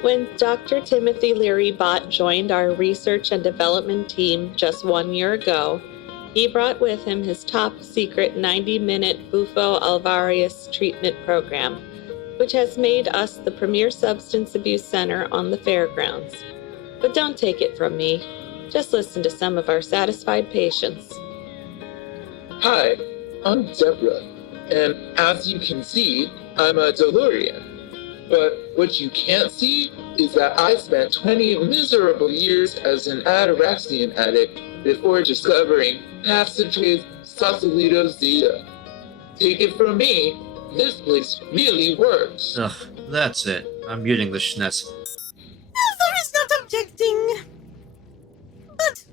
When Dr. Timothy Leary-Bott joined our research and development team just 1 year ago, he brought with him his top-secret 90-minute Bufo alvarius treatment program, which has made us the premier substance abuse center on the fairgrounds. But don't take it from me. Just listen to some of our satisfied patients. Hi, I'm Deborah, and as you can see, I'm a Delurian. But what you can't see is that I spent 20 miserable years as an Ataraxian addict before discovering Passageways Sausalito Zeta. Take it from me, this place really works. Ugh, that's it. I'm muting the schnetz. Althaar is not objecting. But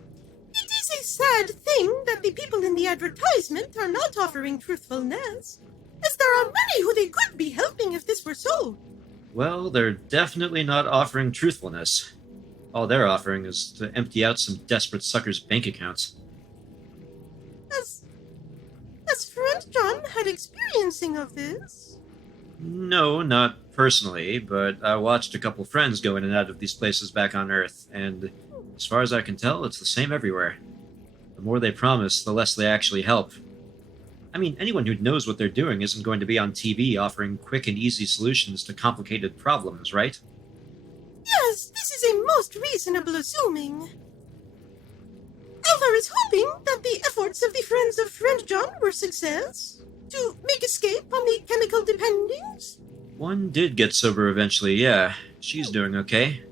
it is a sad thing that the people in the advertisement are not offering truthfulness, as there are many who they could be helping if this were so. Well, they're definitely not offering truthfulness. All they're offering is to empty out some desperate suckers' bank accounts. Has Friend John had experiencing of this? No, not personally, but I watched a couple friends go in and out of these places back on Earth, and as far as I can tell, it's the same everywhere. The more they promise, the less they actually help. I mean, anyone who knows what they're doing isn't going to be on TV offering quick and easy solutions to complicated problems, right? Yes, this is a most reasonable assuming. Althaar is hoping that the efforts of the Friends of Friend John were success to make escape on the chemical dependings. One did get sober eventually, yeah. She's doing okay.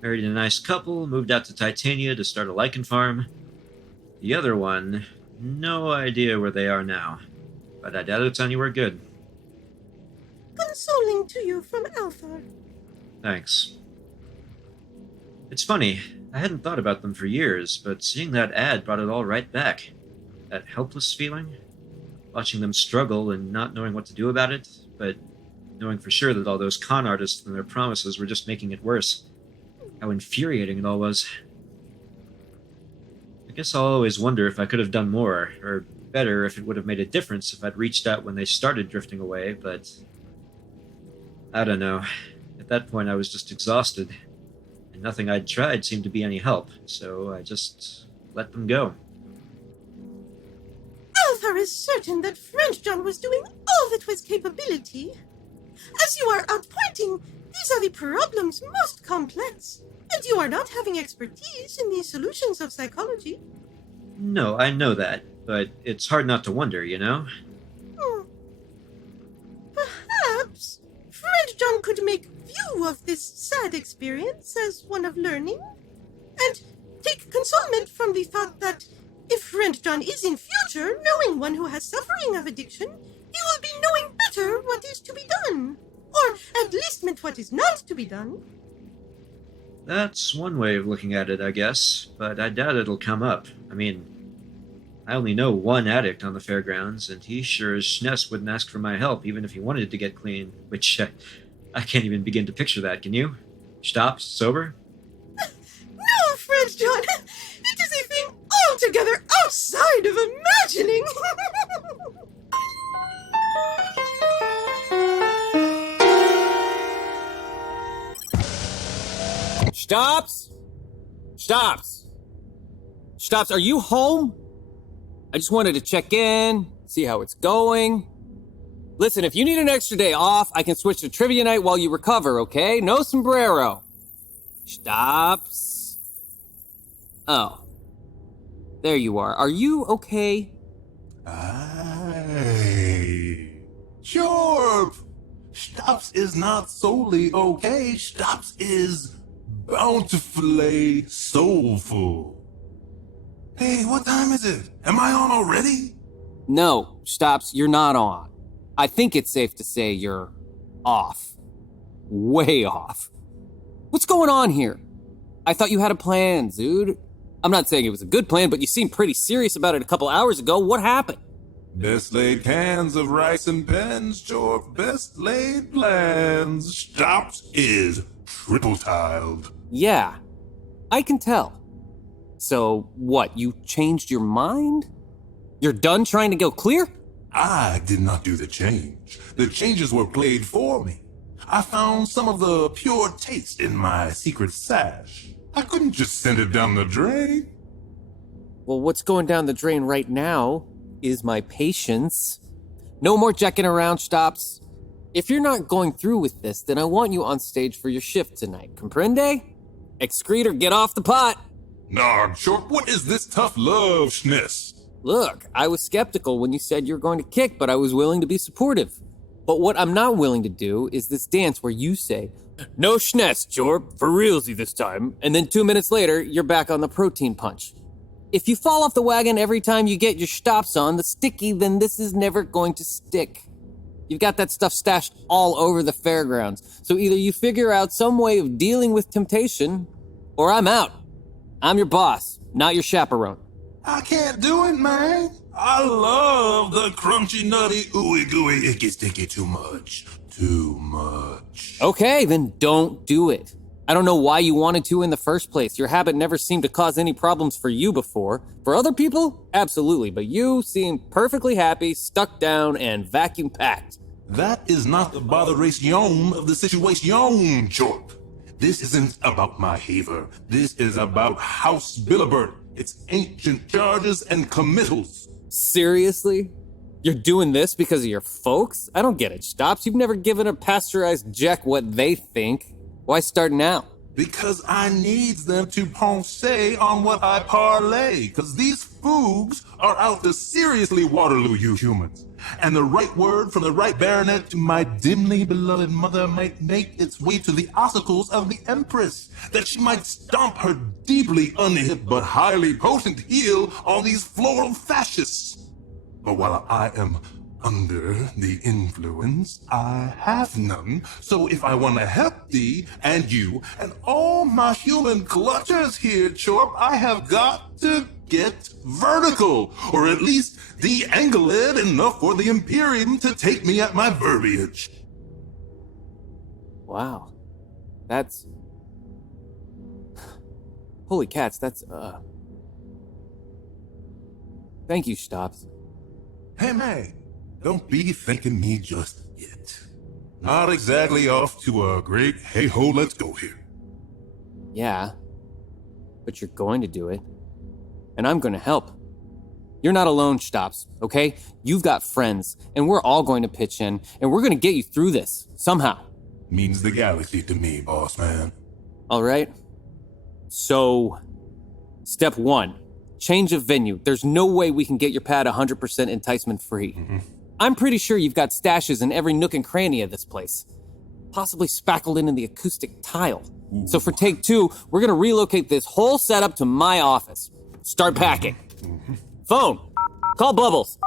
Married a nice couple, moved out to Titania to start a lichen farm. The other one, no idea where they are now, but I doubt it's anywhere good. Consoling to you from Althaar. Thanks. It's funny, I hadn't thought about them for years, but seeing that ad brought it all right back. That helpless feeling. Watching them struggle and not knowing what to do about it, but knowing for sure that all those con artists and their promises were just making it worse. How infuriating it all was. I guess I'll always wonder if I could have done more, or better if it would have made a difference if I'd reached out when they started drifting away, but I don't know. At that point I was just exhausted. And nothing I'd tried seemed to be any help, so I just let them go. Althaar is certain that Friend John was doing all that was capability. As you are outpointing, these are the problems most complex, and you are not having expertise in the solutions of psychology. No, I know that, but it's hard not to wonder, you know? Perhaps Friend John could make view of this sad experience as one of learning, and take consolement from the thought that if Friend John is in future knowing one who has suffering of addiction, he will be knowing better what is to be done, or at least meant what is not to be done. That's one way of looking at it, I guess, but I doubt it'll come up. I mean, I only know one addict on the fairgrounds, and he sure as Schness wouldn't ask for my help even if he wanted to get clean, which I can't even begin to picture that, can you? Xtopps, sober? No, Friend John! It is a thing altogether outside of imagining! Xtopps? Xtopps? Xtopps, are you home? I just wanted to check in, see how it's going. Listen, if you need an extra day off, I can switch to trivia night while you recover, okay? No sombrero. Xtopps. Oh. There you are. Are you okay? Aye. Sure. Xtopps is not solely okay. Xtopps is bountifully soulful. Hey, what time is it? Am I on already? No, Xtopps, you're not on. I think it's safe to say you're off. Way off. What's going on here? I thought you had a plan, dude. I'm not saying it was a good plan, but you seemed pretty serious about it a couple hours ago. What happened? Best laid cans of rice and pens, Jorp. Best laid plans. Xtopps is triple-tiled. Yeah, I can tell. So, what, you changed your mind? You're done trying to go clear? I did not do the change. The changes were played for me. I found some of the pure taste in my secret sash. I couldn't just send it down the drain. Well, what's going down the drain right now is my patience. No more jacking around, Xtopps. If you're not going through with this, then I want you on stage for your shift tonight. Comprende? Excrete or get off the pot. Nah, Jorp, what is this tough love schness? Look, I was skeptical when you said you're going to kick, but I was willing to be supportive. But what I'm not willing to do is this dance where you say, "No schness, Jorp, for realsy this time," and then 2 minutes later, you're back on the protein punch. If you fall off the wagon every time you get your Xtopps on the sticky, then this is never going to stick. You've got that stuff stashed all over the fairgrounds, so either you figure out some way of dealing with temptation, or I'm out. I'm your boss, not your chaperone. I can't do it, man. I love the crunchy, nutty, ooey gooey, icky sticky too much. Too much. Okay, then don't do it. I don't know why you wanted to in the first place. Your habit never seemed to cause any problems for you before. For other people, absolutely, but you seem perfectly happy, stuck down, and vacuum packed. That is not the botheration of the situation, Jorp. This isn't about my haver. This is about House Billibert. It's ancient charges and committals. Seriously? You're doing this because of your folks? I don't get it, Xtopps. You've never given a pasteurized Jack what they think. Why start now? Because I needs them to ponce on what I parlay. Because these Foogs are out to seriously Waterloo you humans. And the right word from the right baronet to my dimly beloved mother might make its way to the ossicles of the Empress, that she might stomp her deeply unhip but highly potent heel on these floral fascists. But while I am under the influence, I have none. So if I want to help thee and you and all my human clutchers here, Chorp, I have got to get vertical, or at least de-angled enough for the Imperium to take me at my verbiage. Wow. That's... Holy cats, that's, Thank you, Xtopps. Hey, man, don't be thanking me just yet. Not exactly off to a great hey-ho, let's go here. Yeah, but you're going to do it. And I'm going to help. You're not alone, Xtopps, okay? You've got friends, and we're all going to pitch in, and we're going to get you through this, somehow. Means the galaxy to me, boss man. All right. So, step 1, change of venue. There's no way we can get your pad 100% enticement free. Mm-hmm. I'm pretty sure you've got stashes in every nook and cranny of this place. Possibly spackled in the acoustic tile. Ooh. So for take 2, we're going to relocate this whole setup to my office. Start packing. Mm-hmm. Phone. Call Bubbles.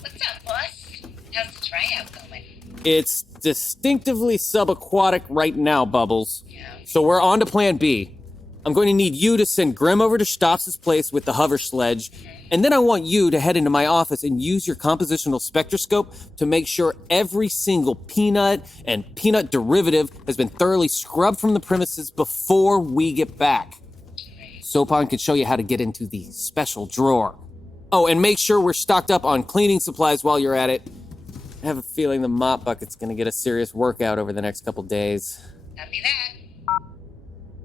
What's up, boss? How's the tryout going? It's distinctively subaquatic right now, Bubbles. Yeah. So we're on to plan B. I'm going to need you to send Grim over to Xtopps' place with the hover sledge, and then I want you to head into my office and use your compositional spectroscope to make sure every single peanut and peanut derivative has been thoroughly scrubbed from the premises before we get back. Sopon can show you how to get into the special drawer. Oh, and make sure we're stocked up on cleaning supplies while you're at it. I have a feeling the mop bucket's gonna get a serious workout over the next couple days. Copy that.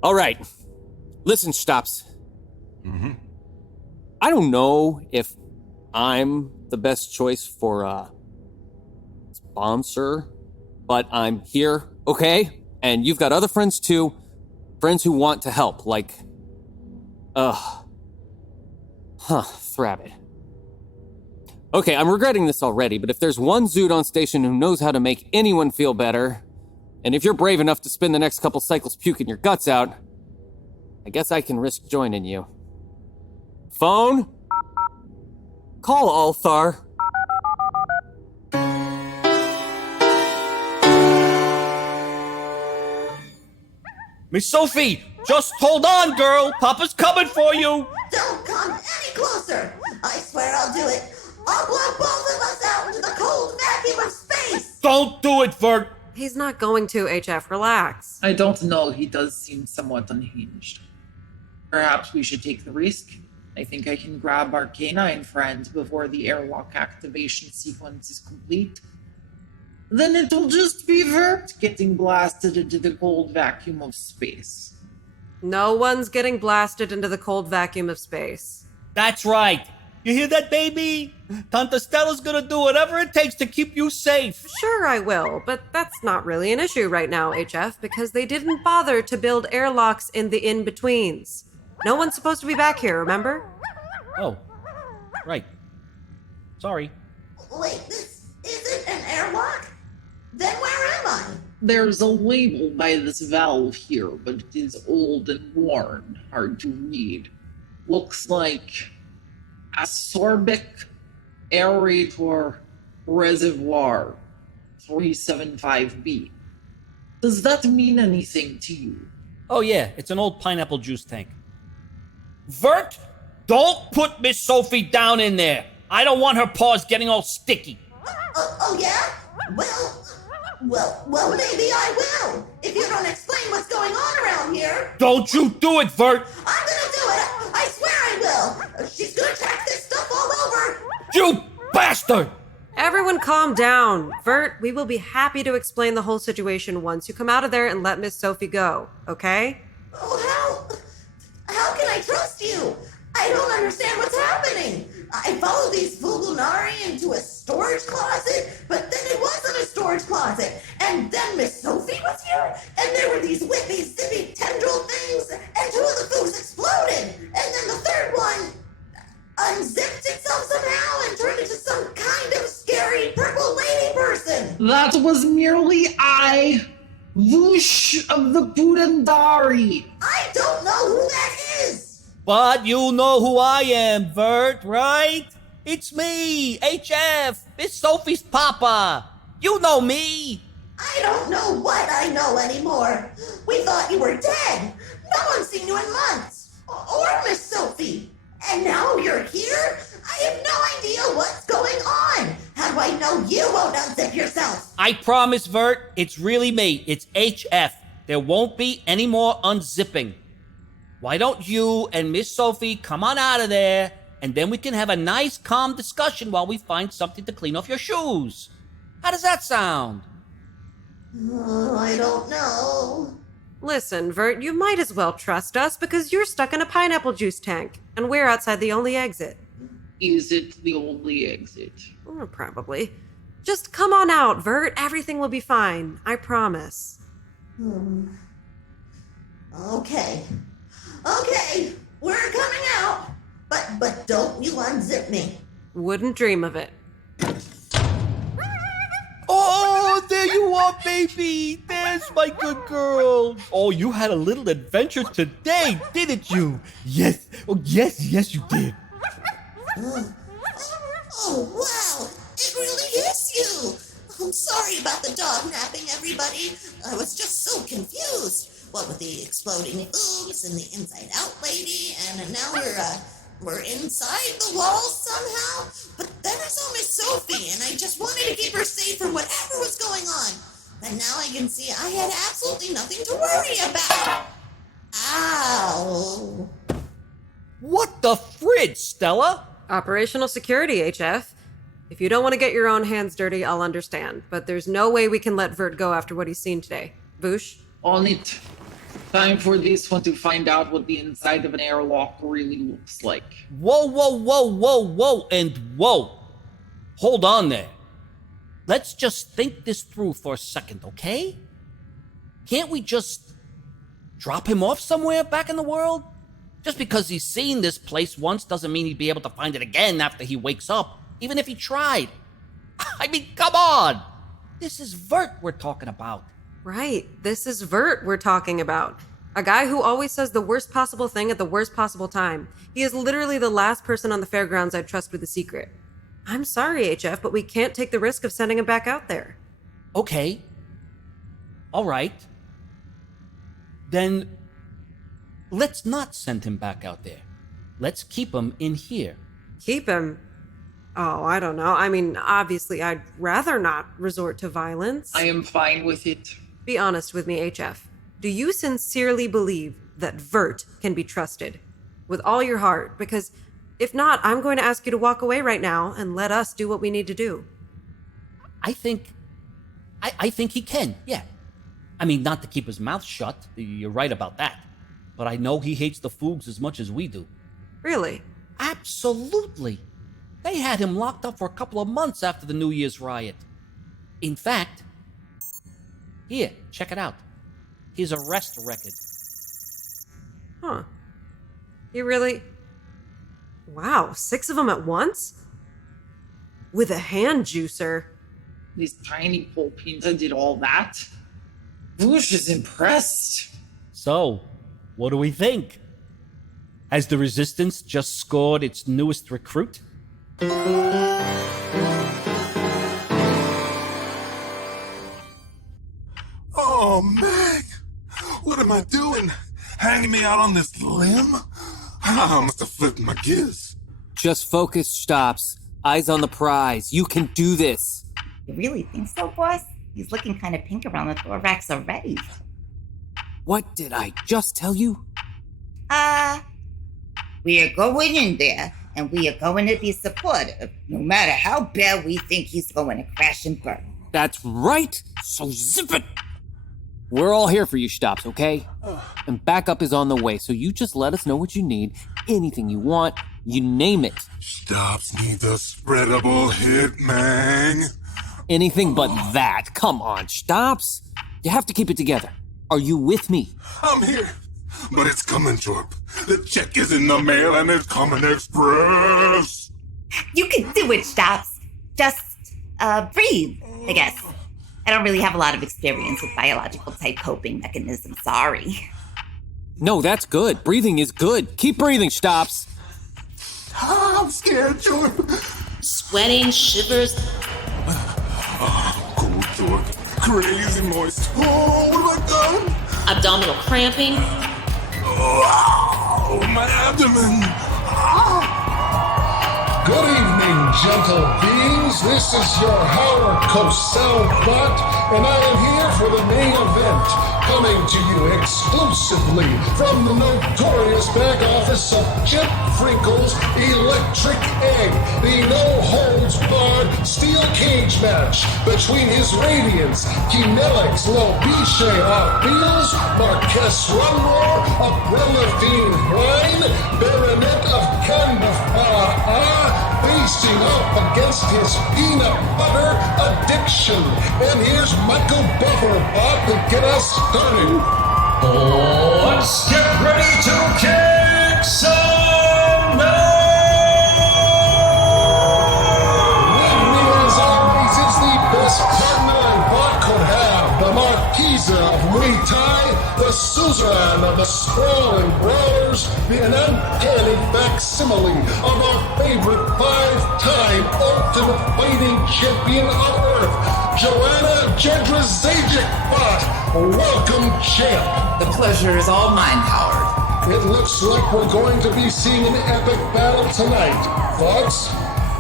All right. Listen, Xtopps. Mm-hmm. I don't know if I'm the best choice for a sponsor, but I'm here, okay? And you've got other friends too. Friends who want to help, like... Thrabbit. Okay, I'm regretting this already, but if there's one Xybidont station who knows how to make anyone feel better, and if you're brave enough to spend the next couple cycles puking your guts out, I guess I can risk joining you. Phone? Call Althaar. Miss Sophie, just hold on, girl. Papa's coming for you. Don't come any closer. I swear I'll do it. I'll blow both of us out into the cold vacuum of space. Don't do it, Vert. He's not going to, HF. Relax. I don't know. He does seem somewhat unhinged. Perhaps we should take the risk. I think I can grab our canine friend before the airlock activation sequence is complete. Then it'll just be Vert getting blasted into the cold vacuum of space. No one's getting blasted into the cold vacuum of space. That's right. You hear that, baby? Tanta Stella's gonna do whatever it takes to keep you safe. Sure I will, but that's not really an issue right now, HF, because they didn't bother to build airlocks in the in-betweens. No one's supposed to be back here, remember? Oh, right. Sorry. Wait, this isn't an airlock? Then where am I? There's a label by this valve here, but it is old and worn, hard to read. Looks like Ascorbic Aerator Reservoir 375B. Does that mean anything to you? Oh yeah, it's an old pineapple juice tank. Vert, don't put Miss Sophie down in there. I don't want her paws getting all sticky. Oh yeah? Well, maybe I will. If you don't explain what's going on around here. Don't you do it, Vert. I'm gonna do it. I swear I will. She's gonna track this stuff all over. You bastard! Everyone calm down. Vert, we will be happy to explain the whole situation once you come out of there and let Miss Sophie go, okay? Oh, how can I trust you? I don't understand what's happening. I followed these Fulgunari into a storage closet, but then it wasn't a storage closet. And then Miss Sophie was here, and there were these whippy, zippy tendril things, and two of the Foogs exploded. And then the third one unzipped itself somehow and turned into some kind of scary purple lady person. That was merely Whoosh of the Budandari. I don't know who that is. But you know who I am, Vert, right? It's me, HF, Miss Sophie's papa. You know me. I don't know what I know anymore. We thought you were dead. No one's seen you in months. Or Miss Sophie. And now you're here? I have no idea what's going on. How do I know you won't unzip yourself? I promise, Vert, it's really me. It's HF. There won't be any more unzipping. Why don't you and Miss Sophie come on out of there, and then we can have a nice, calm discussion while we find something to clean off your shoes. How does that sound? I don't know. Listen, Vert, you might as well trust us because you're stuck in a pineapple juice tank, and we're outside the only exit. Is it the only exit? Probably. Just come on out, Vert. Everything will be fine. I promise. Okay, we're coming out. But don't you unzip me. Wouldn't dream of it. Oh, there you are, baby. There's my good girl. Oh, you had a little adventure today, didn't you? Yes. Oh, yes, you did. Oh, wow. It really is you. I'm sorry about the dog napping, everybody. I was just so confused. What with the exploding Foogs and the inside-out lady, and now we're inside the walls somehow. But then I saw Miss Sophie, and I just wanted to keep her safe from whatever was going on. But now I can see I had absolutely nothing to worry about. Ow. What the fridge, Stella? Operational security, HF. If you don't want to get your own hands dirty, I'll understand. But there's no way we can let Vert go after what he's seen today. Voosh? On it. Time for this one to find out what the inside of an airlock really looks like. Whoa, whoa, whoa, whoa, whoa, and whoa. Hold on there. Let's just think this through for a second, okay? Can't we just drop him off somewhere back in the world? Just because he's seen this place once doesn't mean he'd be able to find it again after he wakes up, even if he tried. I mean, come on! This is Vert we're talking about. Right, this is Vert we're talking about. A guy who always says the worst possible thing at the worst possible time. He is literally the last person on the fairgrounds I'd trust with a secret. I'm sorry, HF, but we can't take the risk of sending him back out there. Okay. All right. Then let's not send him back out there. Let's keep him in here. Keep him? Oh, I don't know. I mean, obviously, I'd rather not resort to violence. I am fine with it. Be honest with me, HF. Do you sincerely believe that Vert can be trusted? With all your heart? Because if not, I'm going to ask you to walk away right now and let us do what we need to do. I think he can, yeah. I mean, not to keep his mouth shut. You're right about that. But I know he hates the Foogs as much as we do. Really? Absolutely. They had him locked up for a couple of months after the New Year's riot. In fact, here, check it out. His arrest record. Huh. You really... Wow, 6 of them at once? With a hand juicer. This tiny Polpinta did all that? Bush is impressed. So, what do we think? Has the Resistance just scored its newest recruit? Oh, Meg! What am I doing? Hanging me out on this limb? I must have flipped my gears. Just focus, Xtopps. Eyes on the prize. You can do this. You really think so, boss? He's looking kind of pink around the thorax already. What did I just tell you? We are going in there, and we are going to be supportive, no matter how bad we think he's going to crash and burn. That's right. So zip it. We're all here for you, Xtopps, okay? And backup is on the way, so you just let us know what you need. Anything you want, you name it. Xtopps needs a spreadable hitman. Anything but that. Come on, Xtopps. You have to keep it together. Are you with me? I'm here, but it's coming, Jorp. The check is in the mail and it's coming express. You can do it, Xtopps. Just, breathe, I guess. I don't really have a lot of experience with biological-type coping mechanisms, sorry. No, that's good. Breathing is good. Keep breathing, Xtopps. I'm scared, Jorp. Sweating, shivers. Cold, Jorp. Crazy moist. Oh, what have I done? Abdominal cramping. Oh, my abdomen. Good evening, gentle beings. This is your Howard Cosell-Bot, and I am here for the main event, coming to you exclusively from the notorious back office of Chip Frinkel's Electric Egg, the no-holds-barred steel cage match between his Radiance, Kinelix Lobiche Arbeels, Marquess Runroar, Abrelladine Brine, Baronet of Canberra, facing up against his peanut butter addiction. And here's Michael BufferBot to get us started. Let's get ready to kick some With me as always is the best partner I Bot could have, the Marquisa of Muay Thai, the Suzanne of the Frallen-Br'ars, an uncanny facsimile of our favorite 5-time Ultimate Fighting Champion of Earth, Joanna Jedrzejczyk-Bot. Welcome, champ. The pleasure is all mine, Howard. It looks like we're going to be seeing an epic battle tonight. Thoughts?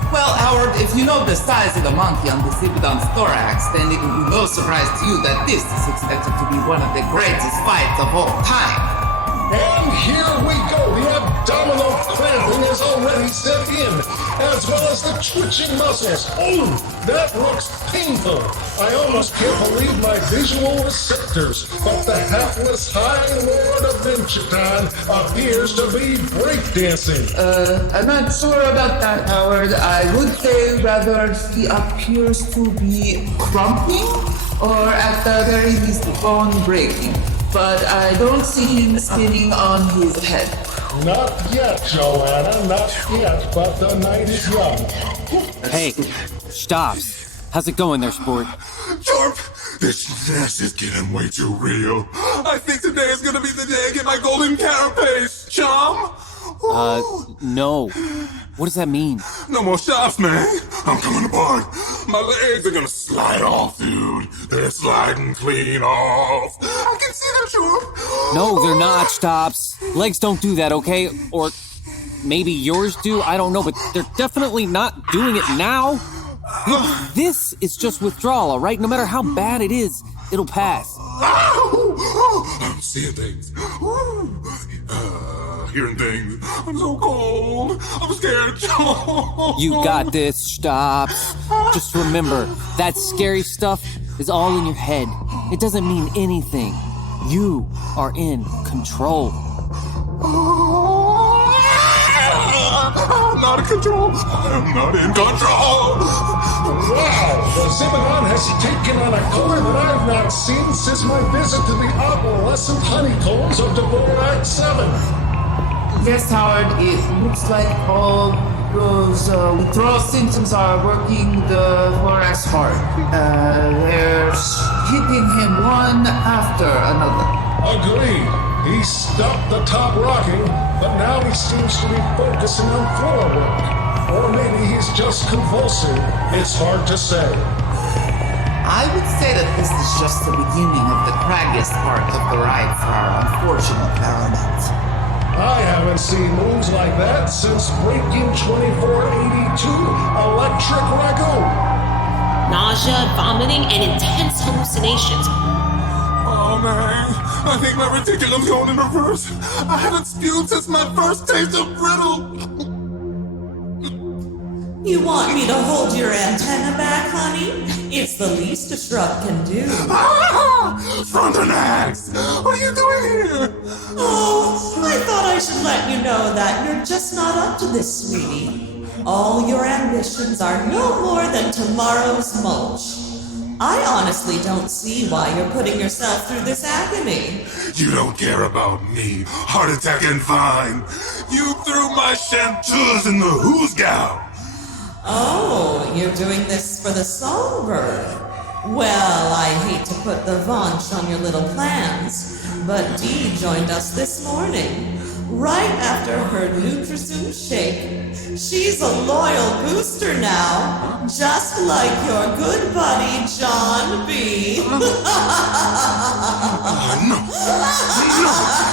Well, Howard, if you know the size of the monkey on the Xybidont's thorax, then it will be no surprise to you that this is expected to be one of the greatest fights of all time. And here we go. The abdominal cramping has already set in, as well as the twitching muscles. Oh, that looks painful. I almost can't believe my visual receptors, but the hapless High Lord of Vinchiton appears to be breakdancing. I'm not sure about that, Howard. I would say rather he appears to be crumping, or at the very least bone breaking. But I don't see him spinning on his head. Not yet, Joanna, not yet, but the night is young. Hey, Xtopps. How's it going there, sport? Jorp, this is getting way too real. I think today is gonna be the day I get my Golden Carapace, chum. No. What does that mean? No more shots, man. I'm coming apart. My legs are gonna slide off, dude. They're sliding clean off. I can see them, Jorp. No, they're not, Xtopps. Legs don't do that, okay? Or maybe yours do, I don't know, but they're definitely not doing it now. This is just withdrawal, all right? No matter how bad it is, it'll pass. I'm seeing things. Hearing things. I'm so cold. I'm scared. You got this, Xtopps. Just remember, that scary stuff is all in your head. It doesn't mean anything. You are in control. I'm not in control. I'm not in control. Wow, the Xybidont has taken on a color that I've not seen since my visit to the opalescent honeycombs of Dvorak 7. Yes, Howard, it looks like all those withdrawal symptoms are working the thorax hard. They're hitting him one after another. Agreed. He stopped the top rocking, but now he seems to be focusing on floor work. Or maybe he's just convulsing. It's hard to say. I would say that this is just the beginning of the craggiest part of the ride for our unfortunate baronet. I haven't seen moves like that since breaking 2482 Electric Ragu. Nausea, vomiting, and intense hallucinations. Oh man, I think my reticulum's going in reverse. I haven't spewed since my first taste of brittle. You want me to hold your antenna back, honey? It's the least a shrub can do. Frondrinax! What are you doing here? Oh, I thought I should let you know that you're just not up to this, sweetie. All your ambitions are no more than tomorrow's mulch. I honestly don't see why you're putting yourself through this agony. You don't care about me. Heart attack and fine. You threw my chanteuse in the who's gown. Oh, you're doing this for the songbird. Well, I hate to put the vaunch on your little plans, but Dee joined us this morning, right after her Nutrisum shake. She's a loyal booster now, just like your good buddy John B. No,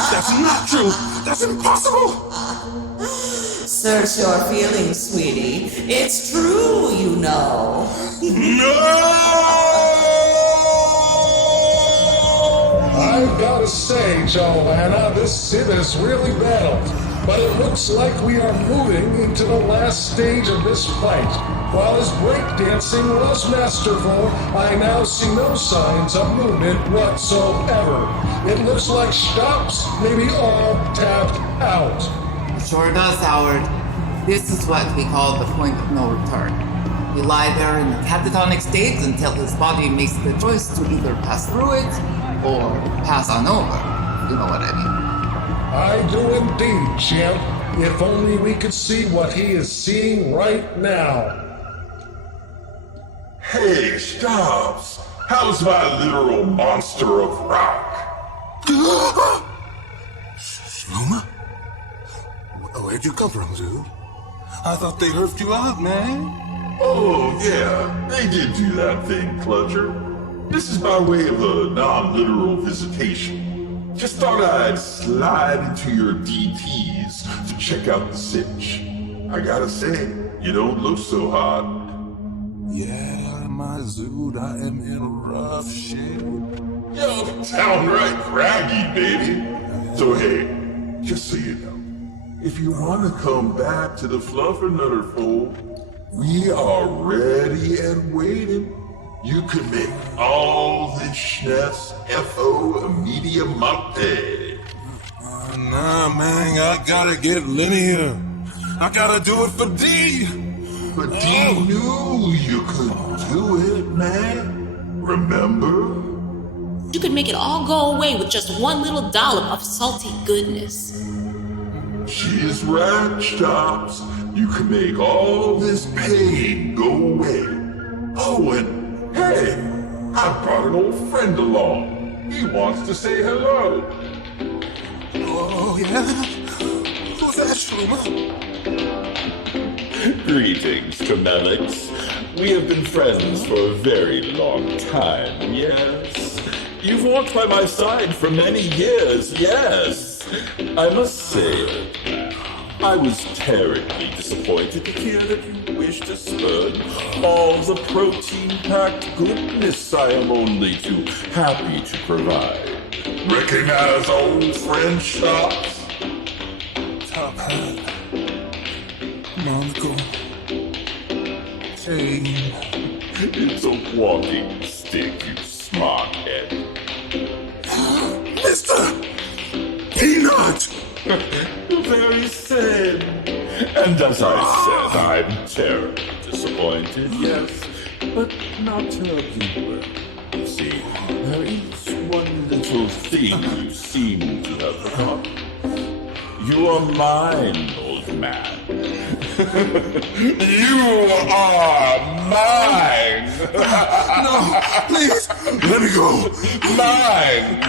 that's not true. That's impossible. Search your feelings, sweetie. It's true, you know. No! I've got to say, Joanna, this Sid has really battled. But it looks like we are moving into the last stage of this fight. While his breakdancing was masterful, I now see no signs of movement whatsoever. It looks like Xtopps may be all tapped out. Sure does, Howard. This is what we call the point of no return. You lie there in the catatonic state until his body makes the choice to either pass through it or pass on over. You know what I mean. I do indeed, champ. If only we could see what he is seeing right now. Hey, Xtopps! How's my literal monster of rock? Luma? Where'd you come from, dude? I thought they hurt you out, man. Oh, yeah, they did do that thing, Clutcher. This is by way of a non-literal visitation. Just thought I'd slide into your DTs to check out the sitch. I gotta say, you don't look so hot. Yeah, my Zood, I am in rough shape. Yo, downright craggy, baby. So hey, just so you know, if you want to come back to the Fluffernutter fold, we are ready and waiting. You can make all the schnapps F.O. media mounted. Nah, man, I gotta get linear. I gotta do it for D. But D knew you could do it, man. Remember? You could make it all go away with just one little dollop of salty goodness. She's right, Xtopps. You can make all this pain go away. Oh, and hey, I brought an old friend along. He wants to say hello. Oh, yeah? Who's that, Shruma? Greetings, Tremelix. We have been friends for a very long time, yes. You've walked by my side for many years, yes. I must say, I was terribly disappointed to hear that you wish to spurn all the protein-packed goodness I am only too happy to provide. Recognize old friend Xtopps? Top hat. Monocle. Chain. It's a walking stick, you smarthead. Mr. Peanut! Very sad. And as I said, I'm terribly disappointed, yes, but not terribly well. You see, there is one little thing you seem to have forgotten. You are mine, old man. You are mine! No, please, let me go. Mine!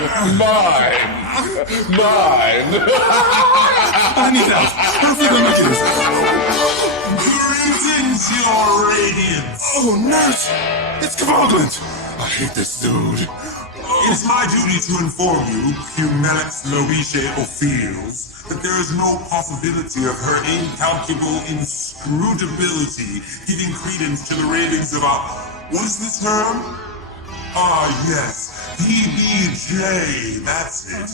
I need help. I feel like making this. Greetings, your radiance. Oh, nurse! It's Cavalglant! I hate this dude. It is my duty to inform you, Humelix Loisha Ophiels, that there is no possibility of her incalculable inscrutability giving credence to the ravings of what is this term? Ah, yes, PBJ, that's it.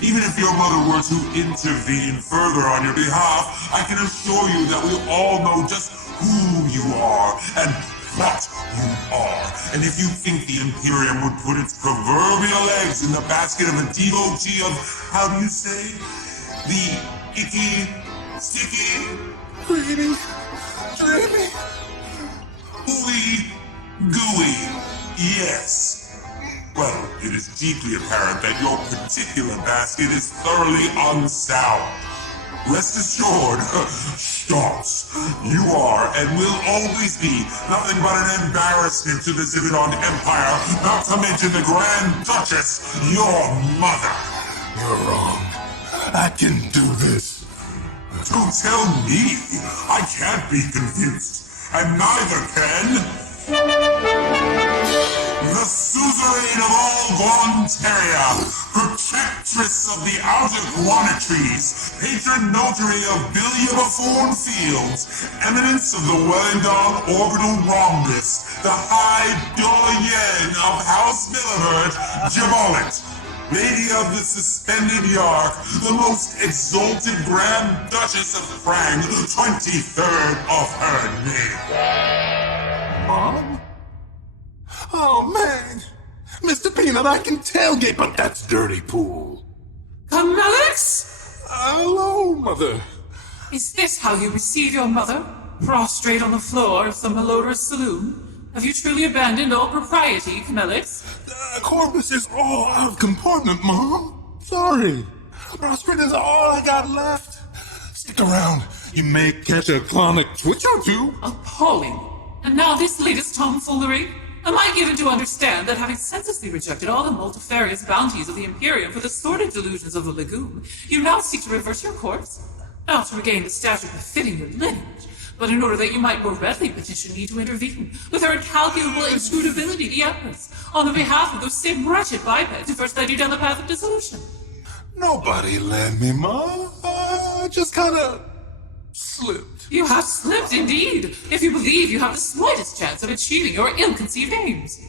Even if your mother were to intervene further on your behalf, I can assure you that we all know just who you are and what you are. And if you think the Imperium would put its proverbial eggs in the basket of a devotee of, how do you say? The icky, sticky, Greedy, dreamy, ooey, gooey, yes. Well, it is deeply apparent that your particular basket is thoroughly unsound. Rest assured, Xtopps, you are and will always be nothing but an embarrassment to the Xybidont Empire, not to mention the Grand Duchess, your mother. You're wrong. I can do this. Don't tell me. I can't be convinced. And neither can the suzerain of all Gontaria, protectress of the outer Guanatrees, patron notary of Billiabafone Fields, eminence of the Wellingdon Orbital Rhombus, the High Doyen of House Millivert, Jabolit, Lady of the Suspended Yark, the most exalted Grand Duchess of Prang, 23rd of her name. Mom? Oh, man! Mr. Peanut, I can tailgate, but that's dirty pool. Camelix? Hello, Mother. Is this how you receive your mother? Prostrate on the floor of some malodorous saloon? Have you truly abandoned all propriety, Camelix? Corpus is all out of compartment, Mom. Sorry. Prostrate is all I got left. Stick around. You may catch a clonic twitch or two. Appalling. And now this latest tomfoolery? Am I given to understand that having senselessly rejected all the multifarious bounties of the Imperium for the sordid delusions of the legume, you now seek to reverse your course? Not to regain the stature befitting your lineage, but in order that you might more readily petition me to intervene with her incalculable inscrutability, the Empress, on the behalf of those same wretched bipeds who first led you down the path of dissolution. Nobody led me, Mom. I just kinda slipped. You have slipped indeed, if you believe you have the slightest chance of achieving your ill-conceived aims.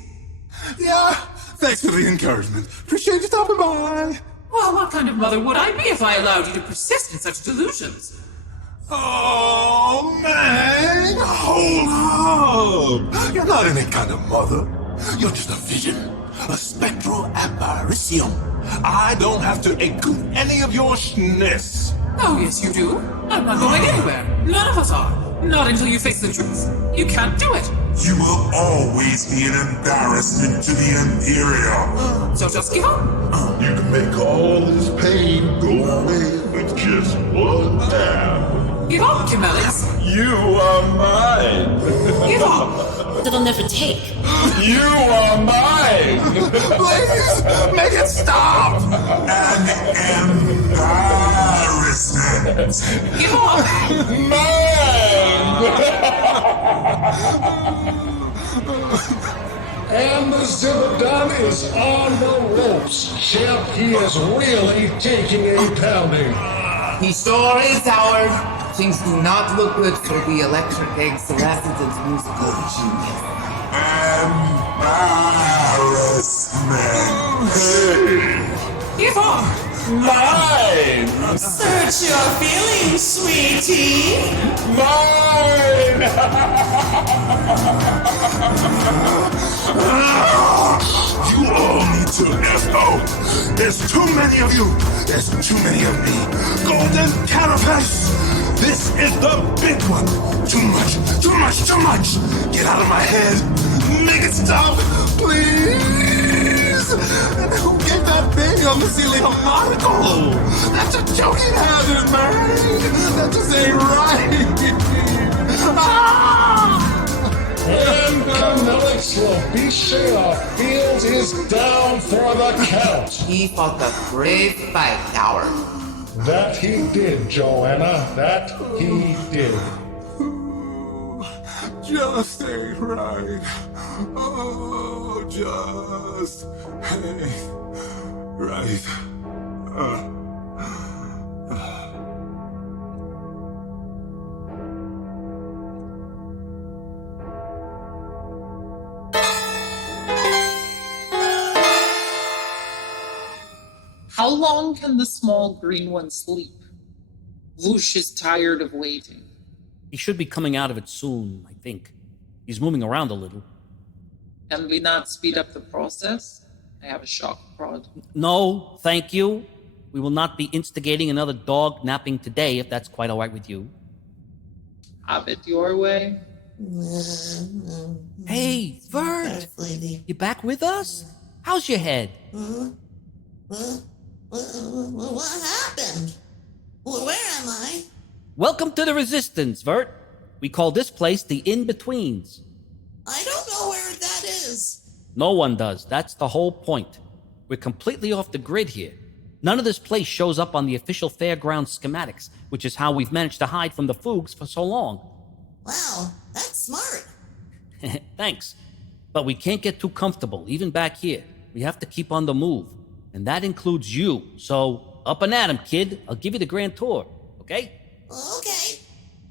Yeah, thanks for the encouragement. Appreciate you stopping by. Well, what kind of mother would I be if I allowed you to persist in such delusions? Oh, man! Hold up! You're not any kind of mother. You're just a vision. A spectral apparition. I don't have to include any of your schness. Oh, yes, you do. I'm not going anywhere. None of us are. Not until you face the truth. You can't do it. You will always be an embarrassment to the Imperium. So just give up. You can make all this pain go away with just one tap. Give up, Camelix. You are mine. Give up. That'll never take. You are mine. Please, make it stop. An embarrassment. Give up. And the Xybidont is on the ropes. Chef, he is really taking a pounding. He sure is, Howard. Things do not look good for the Electric Egg's resident musical genius. Embarrassment. Give up. Mine. Search your feelings, sweetie. Mine. You all need to F out. There's too many of you. There's too many of me. Golden Carapace. This is the big one. Too much, too much, too much. Get out of my head. Make it stop, please. And who gave that baby on the ceiling a monocle? That's a joking habit, man. That just ain't right. Ah! And Camelix will be sure Fields is down for the count. He fought a brave fight, Howard. That he did, Joanna. That he did. Just ain't right. Oh, just ain't right. How long can the small green one sleep? Whoosh is tired of waiting. He should be coming out of it soon, I think. He's moving around a little. Can we not speed up the process? I have a shock prod. No, thank you. We will not be instigating another dog napping today, if that's quite all right with you. Have it your way. Hey, Vert! You back with us? How's your head? What happened? Where am I? Welcome to the Resistance, Vert. We call this place the In-Betweens. I don't know where that is. No one does. That's the whole point. We're completely off the grid here. None of this place shows up on the official fairground schematics, which is how we've managed to hide from the Foogs for so long. Wow, that's smart. Thanks. But we can't get too comfortable, even back here. We have to keep on the move. And that includes you. So, up and at 'em, kid. I'll give you the grand tour, okay? Okay.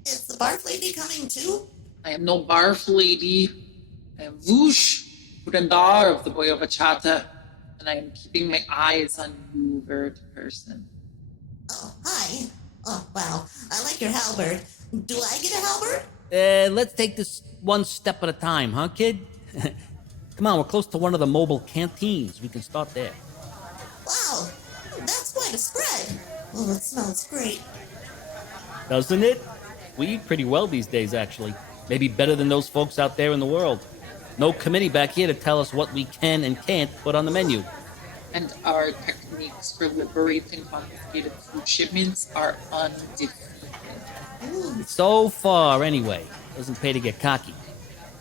Is the barf lady coming too? I am no barf lady. I am Whoosh, Frondrinax of the Boy of Achata, and I am keeping my eyes on you, Vert person. Oh, hi. Oh, wow. I like your halberd. Do I get a halberd? Let's take this one step at a time, huh, kid? Come on, we're close to one of the mobile canteens. We can start there. Wow, that's quite a spread. Oh, it smells great. Doesn't it? We eat pretty well these days, actually. Maybe better than those folks out there in the world. No committee back here to tell us what we can and can't put on the menu. And our techniques for liberating confiscated food shipments are undefeated. So far, anyway. Doesn't pay to get cocky.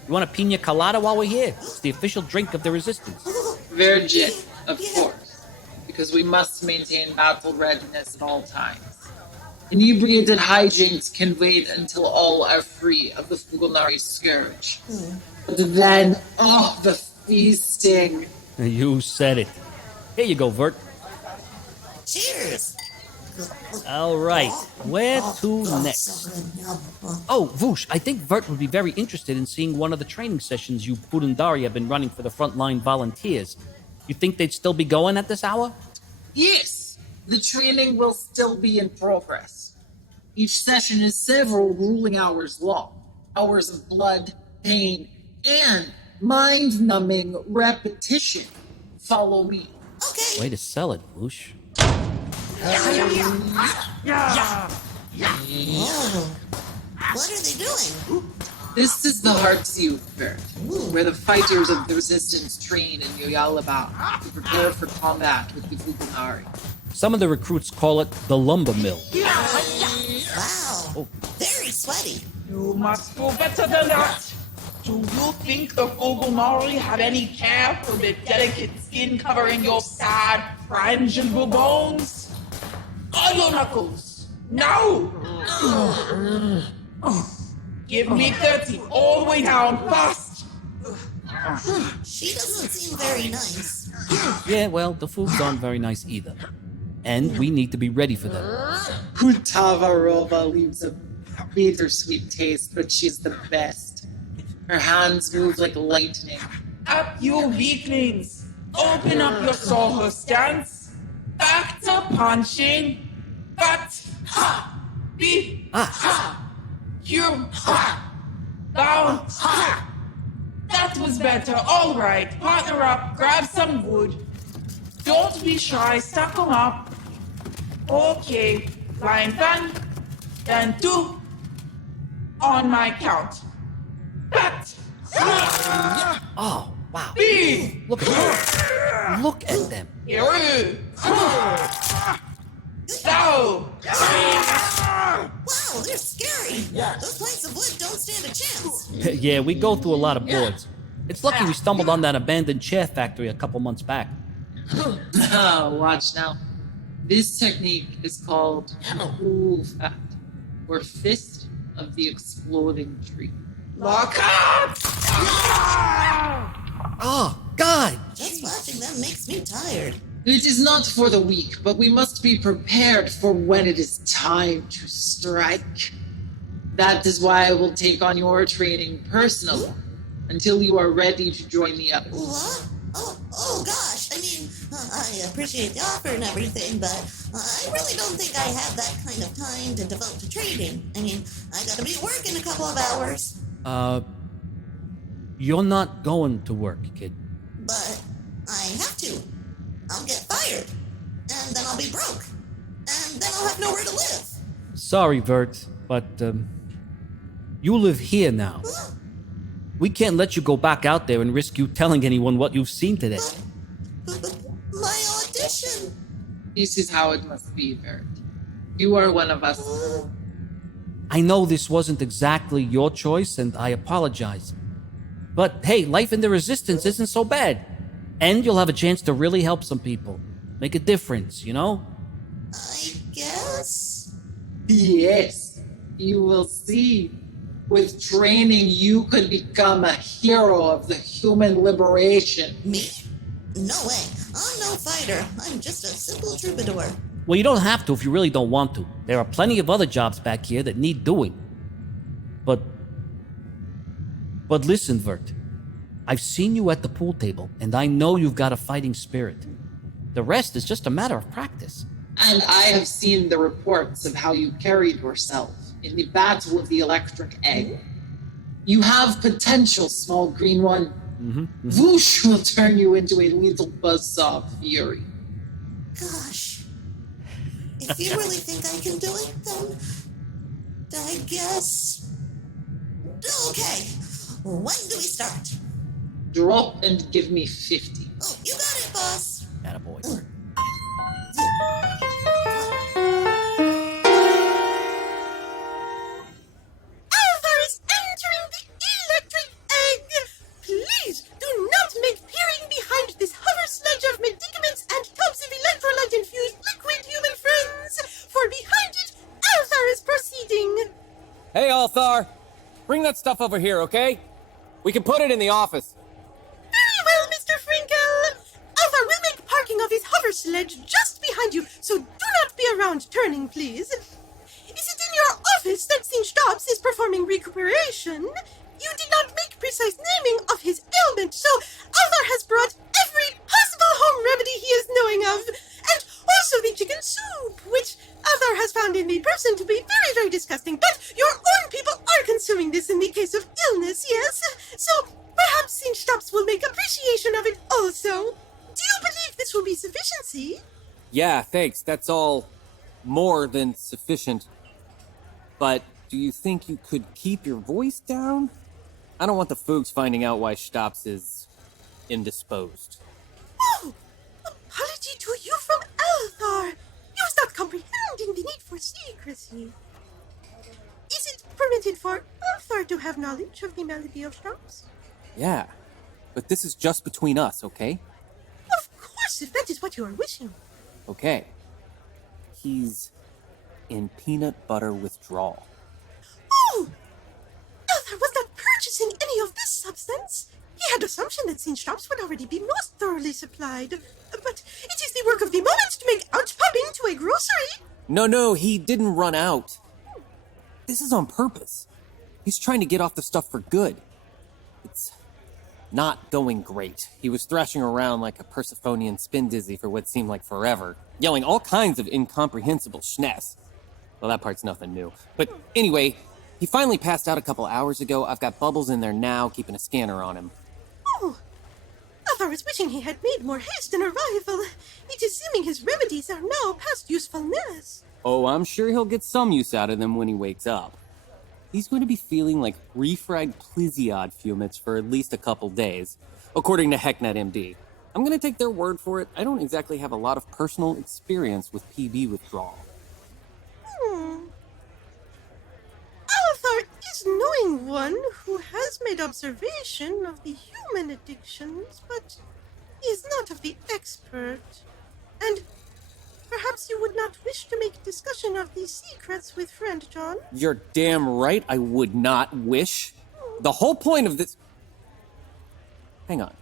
You want a pina colada while we're here? It's the official drink of the Resistance. Virgin, of course, because we must maintain battle readiness at all times. Inebriated hijinks can wait until all are free of the Fugonari scourge. But then, the feasting. You said it. Here you go, Vert. Cheers. All right, where to next? Oh, Voosh, I think Vert would be very interested in seeing one of the training sessions you Pudendari have been running for the frontline volunteers. You think they'd still be going at this hour? Yes, the training will still be in progress. Each session is several grueling hours long. Hours of blood, pain, and mind-numbing repetition. Follow me. Way to sell it, Whoosh. Oh, what are they doing? This is the Heartseal, Vert, where the fighters of the Resistance train in Yoyalaba to prepare for combat with the Gugunari. Some of the recruits call it the lumber mill. Wow, very sweaty. You must do better than that. Do you think the Gugunari had any care for the delicate skin covering your sad, frangible bones? On your knuckles, now! Give me 30, all the way down, fast! She doesn't seem very nice. Yeah, well, the Foogs aren't very nice either. And we need to be ready for them. Hutavarova leaves a bittersweet taste, but she's the best. Her hands move like lightning. Up, you weaklings! Open up your sawhorse stance. Back to punching. But, ha! Be, ha! You, ha! Down, ha! That was better. All right, partner up, grab some wood. Don't be shy, stack 'em up. Okay, line one, then 2, on my count. But, Oh, wow. B, Look at them. Look at them. here, so. Wow, they're scary. Those planks of wood don't stand a chance. Yeah, we go through a lot of boards. It's lucky we stumbled on that abandoned chair factory a couple months back. Watch now. This technique is called Ulfat, or Fist of the Exploding Tree. Lock up! Oh, God! Just watching them makes me tired. It is not for the weak, but we must be prepared for when it is time to strike. That is why I will take on your training personally, until you are ready to join the others. What? Oh gosh. I mean, I appreciate the offer and everything, but I really don't think I have that kind of time to devote to trading. I mean, I gotta be at work in a couple of hours. You're not going to work, kid. But I have to. I'll get fired. And then I'll be broke. And then I'll have nowhere to live. Sorry, Vert, but, you live here now. We can't let you go back out there and risk you telling anyone what you've seen today. My audition. This is how it must be, Vert. You are one of us. I know this wasn't exactly your choice, and I apologize. But hey, life in the Resistance isn't so bad. And you'll have a chance to really help some people. Make a difference, you know? I guess. Yes, you will see. With training, you could become a hero of the human liberation. Me? No way. I'm no fighter. I'm just a simple troubadour. Well, you don't have to if you really don't want to. There are plenty of other jobs back here that need doing. But listen, Vert. I've seen you at the pool table, and I know you've got a fighting spirit. The rest is just a matter of practice. And I have seen the reports of how you carried yourself in the battle of the electric egg. You have potential, small green one. Whoosh will turn you into a little buzzsaw of fury. Gosh. If you really think I can do it, then I guess. Okay. When do we start? Drop and give me 50. Oh, you got it, boss. Attaboy. Althaar is entering the electric egg. Please do not make peering behind this hover sledge of medicaments and tubs of electrolyte-infused liquid, human friends, for behind it, Althaar is proceeding. Hey, Althaar. Bring that stuff over here, okay? We can put it in the office. Very well, Mr. Frinkel. Althaar will make parking of his hover sledge just behind you, so do not be around turning, please. Is it in your office that Xtopps is performing recuperation? You did not make precise naming of his ailment, so Althaar has brought every possible home remedy he is knowing of, and also Also the chicken soup, which Althaar has found in the person to be very, very disgusting. But your own people are consuming this in the case of illness, yes? So perhaps Xtopps will make appreciation of it also. Do you believe this will be sufficiency? Yeah, thanks. That's all more than sufficient. But do you think you could keep your voice down? I don't want the Foogs finding out why Xtopps is indisposed. Oh! Apology to you from Althaar. He was not comprehending the need for secrecy. Is it permitted for Althaar to have knowledge of the malady of Xtopps? Yeah, but this is just between us, okay? Of course, if that is what you are wishing. Okay. He's in peanut butter withdrawal. Oh! Althaar was not purchasing any of this substance. He had assumption that Xtopps would already be most thoroughly supplied. But it is the work of the moment to make out popping to a grocery. No, he didn't run out. This is on purpose. He's trying to get off the stuff for good. It's not going great. He was thrashing around like a Persephonian spin dizzy for what seemed like forever, yelling all kinds of incomprehensible schness. Well, that part's nothing new. But anyway, he finally passed out a couple hours ago. I've got Bubbles in there now, keeping a scanner on him. Oh, Althaar was wishing he had made more haste in arrival. It is seeming his remedies are now past usefulness. Oh, I'm sure he'll get some use out of them when he wakes up. He's going to be feeling like refragged Pliziod fumets for at least a couple days, according to HeckNet MD. I'm going to take their word for it. I don't exactly have a lot of personal experience with PB withdrawal. Althaar is knowing one who has made observation of the human addictions, but he is not of the expert. And perhaps you would not wish to make discussion of these secrets with friend John? You're damn right I would not wish. The whole point of this... Hang on.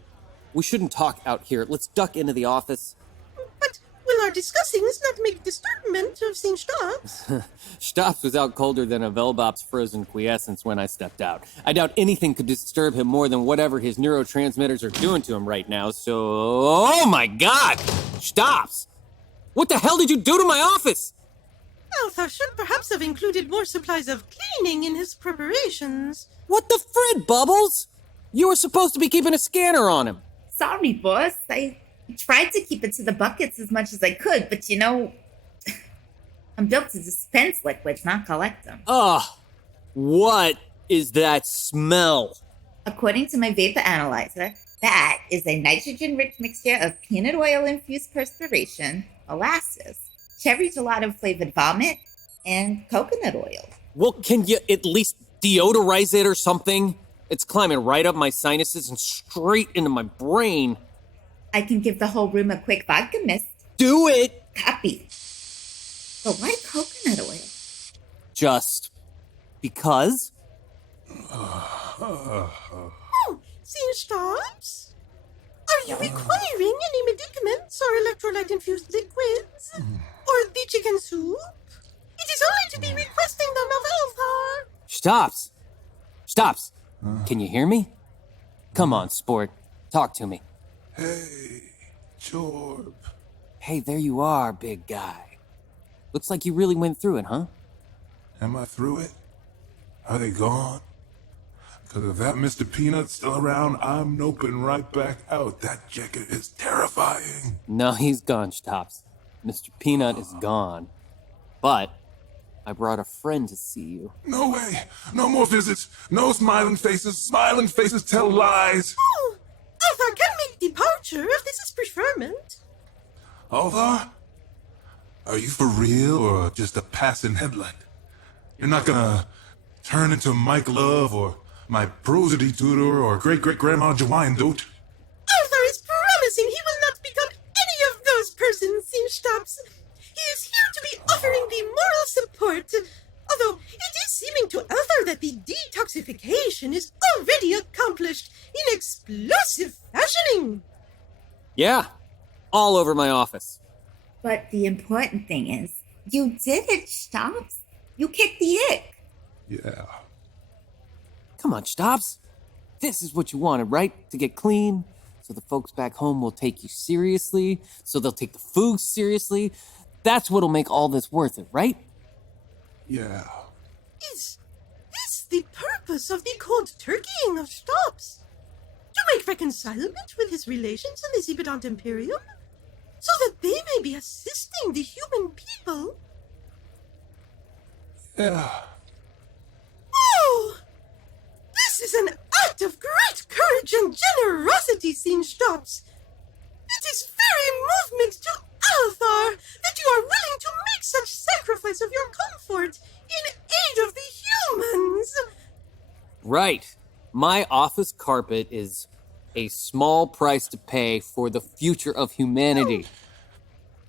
We shouldn't talk out here. Let's duck into the office. But will our discussings not make disturbment of Xtopps? Xtopps was out colder than a Velbop's frozen quiescence when I stepped out. I doubt anything could disturb him more than whatever his neurotransmitters are doing to him right now, so... Oh my god! Xtopps! What the hell did you do to my office? Althaar should perhaps have included more supplies of cleaning in his preparations. What the frid, Bubbles? You were supposed to be keeping a scanner on him. Sorry, boss. I tried to keep it to the buckets as much as I could, but you know, I'm built to dispense liquids, not collect them. Ugh. What is that smell? According to my vapor analyzer, that is a nitrogen-rich mixture of peanut oil-infused perspiration, molasses, cherry gelato-flavored vomit, and coconut oil. Well, can you at least deodorize it or something? It's climbing right up my sinuses and straight into my brain. I can give the whole room a quick vodka mist. Do it! Copy. But why coconut oil? Just because? Oh, Xtopps? Are you requiring any medicaments or electrolyte-infused liquids? Or the chicken soup? It is only to be requesting them of Althaar. Xtopps! Can you hear me? Come on, sport. Talk to me. Hey, Jorb. Hey, there you are, big guy. Looks like you really went through it, huh? Am I through it? Are they gone? Because if that Mr. Peanut's still around, I'm noping right back out. That jacket is terrifying. No, he's gone, Xtopps. Mr. Peanut is gone. But I brought a friend to see you. No way. No more visits. No smiling faces. Smiling faces tell lies. Oh, Althaar can make departure if this is preferment. Althaar? Are you for real or just a passing headline? You're not gonna turn into Mike Love or my prosody tutor or great-great-grandma Jawyandote? Althaar is promising he will not become any of those persons, Xtopps. He is here to be offering the moral support. Although it is seeming to Althaar that the detoxification is already accomplished in explosive fashioning. Yeah, all over my office. But the important thing is, you did it, Xtopps. You kicked the ick. Yeah. Come on, Xtopps. This is what you wanted, right? To get clean, so the folks back home will take you seriously, so they'll take the Foogs seriously. That's what'll make all this worth it, right? Yeah. Is this the purpose of the cold turkeying of Xtopps? To make reconcilement with his relations in the Xybidont Imperium? So that they may be assisting the human people? Yeah. Oh! This is an act of great courage and generosity, Seen Xtopps. It is very movement to Althaar that you are willing to make such sacrifice of your comfort in aid of the humans. Right. My office carpet is a small price to pay for the future of humanity.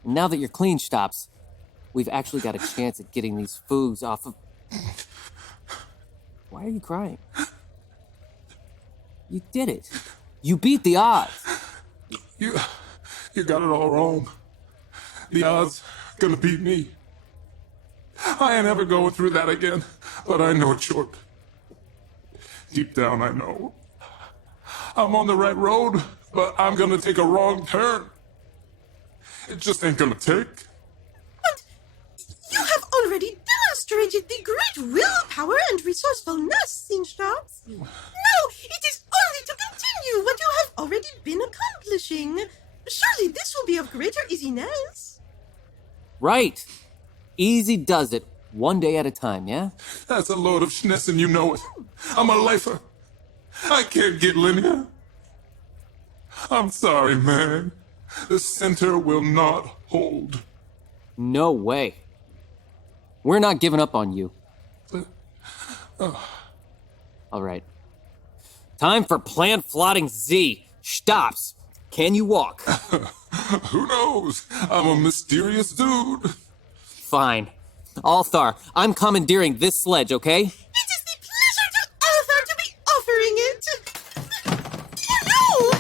Now that you're clean, Xtopps, we've actually got a chance at getting these Foogs off of... Why are you crying? You did it. You beat the odds. You got it all wrong. The odds gonna beat me. I ain't ever going through that again, but I know it's short. Deep down, I know. I'm on the right road, but I'm gonna take a wrong turn. It just ain't gonna take. But you have already demonstrated the great willpower and resourcefulness, Seen Xtopps. Now it is only to continue what you have already been accomplishing. Surely this will be of greater easiness. Right. Easy does it, one day at a time, yeah? That's a load of schniss and you know it. I'm a lifer. I can't get linear. I'm sorry, man. The center will not hold. No way. We're not giving up on you. All right. Time for Plan Flotting Z. Xtopps, can you walk? Who knows? I'm a mysterious dude. Fine. Althaar, I'm commandeering this sledge, okay? It is the pleasure to Althaar to be offering it. You know,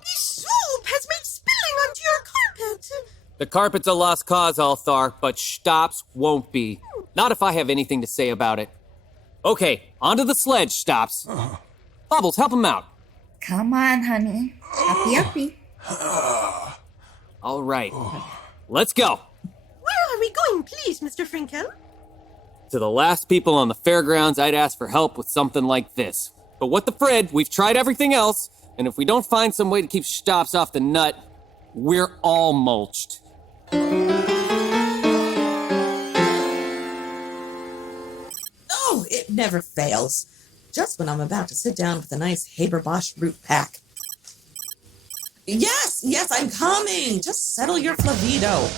the soup has made spilling onto your carpet. The carpet's a lost cause, Althaar, but Xtopps won't be. Not if I have anything to say about it. Okay, onto the sledge, Xtopps. Bubbles, help him out. Come on, honey. Uppy, uppy. All right, let's go. Where are we going, please, Mr. Frinkel? To the last people on the fairgrounds, I'd ask for help with something like this. But what the Fred, we've tried everything else, and if we don't find some way to keep Xtopps off the nut, we're all mulched. Oh, it never fails. Just when I'm about to sit down with a nice Haberbosch root pack. Yes, I'm coming. Just settle your flavido.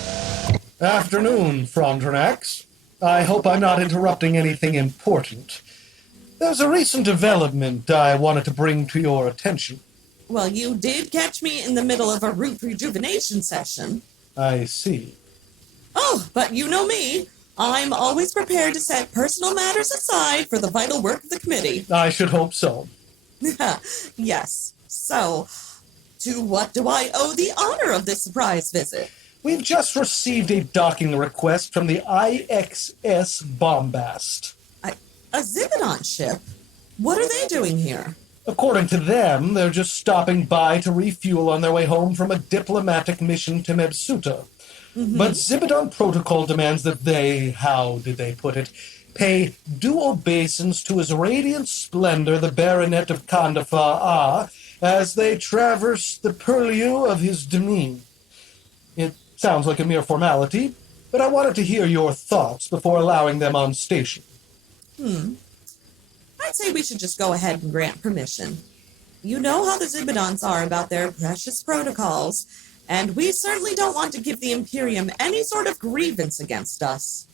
Afternoon, Frondrinax. I hope I'm not interrupting anything important. There's a recent development I wanted to bring to your attention. Well, you did catch me in the middle of a root rejuvenation session. I see. Oh, but you know me. I'm always prepared to set personal matters aside for the vital work of the committee. I should hope so. Yes. So, to what do I owe the honor of this surprise visit? We've just received a docking request from the IXS Bombast. A Xybidont ship? What are they doing here? According to them, they're just stopping by to refuel on their way home from a diplomatic mission to Mebsuta. Mm-hmm. But Xybidont protocol demands that they, how did they put it, pay due obeisance to His Radiant Splendor, the Baronet of Kandafa, as they traverse the purlieu of his demesne. It sounds like a mere formality, but I wanted to hear your thoughts before allowing them on station. I'd say we should just go ahead and grant permission. You know how the Xybidonts are about their precious protocols, and we certainly don't want to give the Imperium any sort of grievance against us.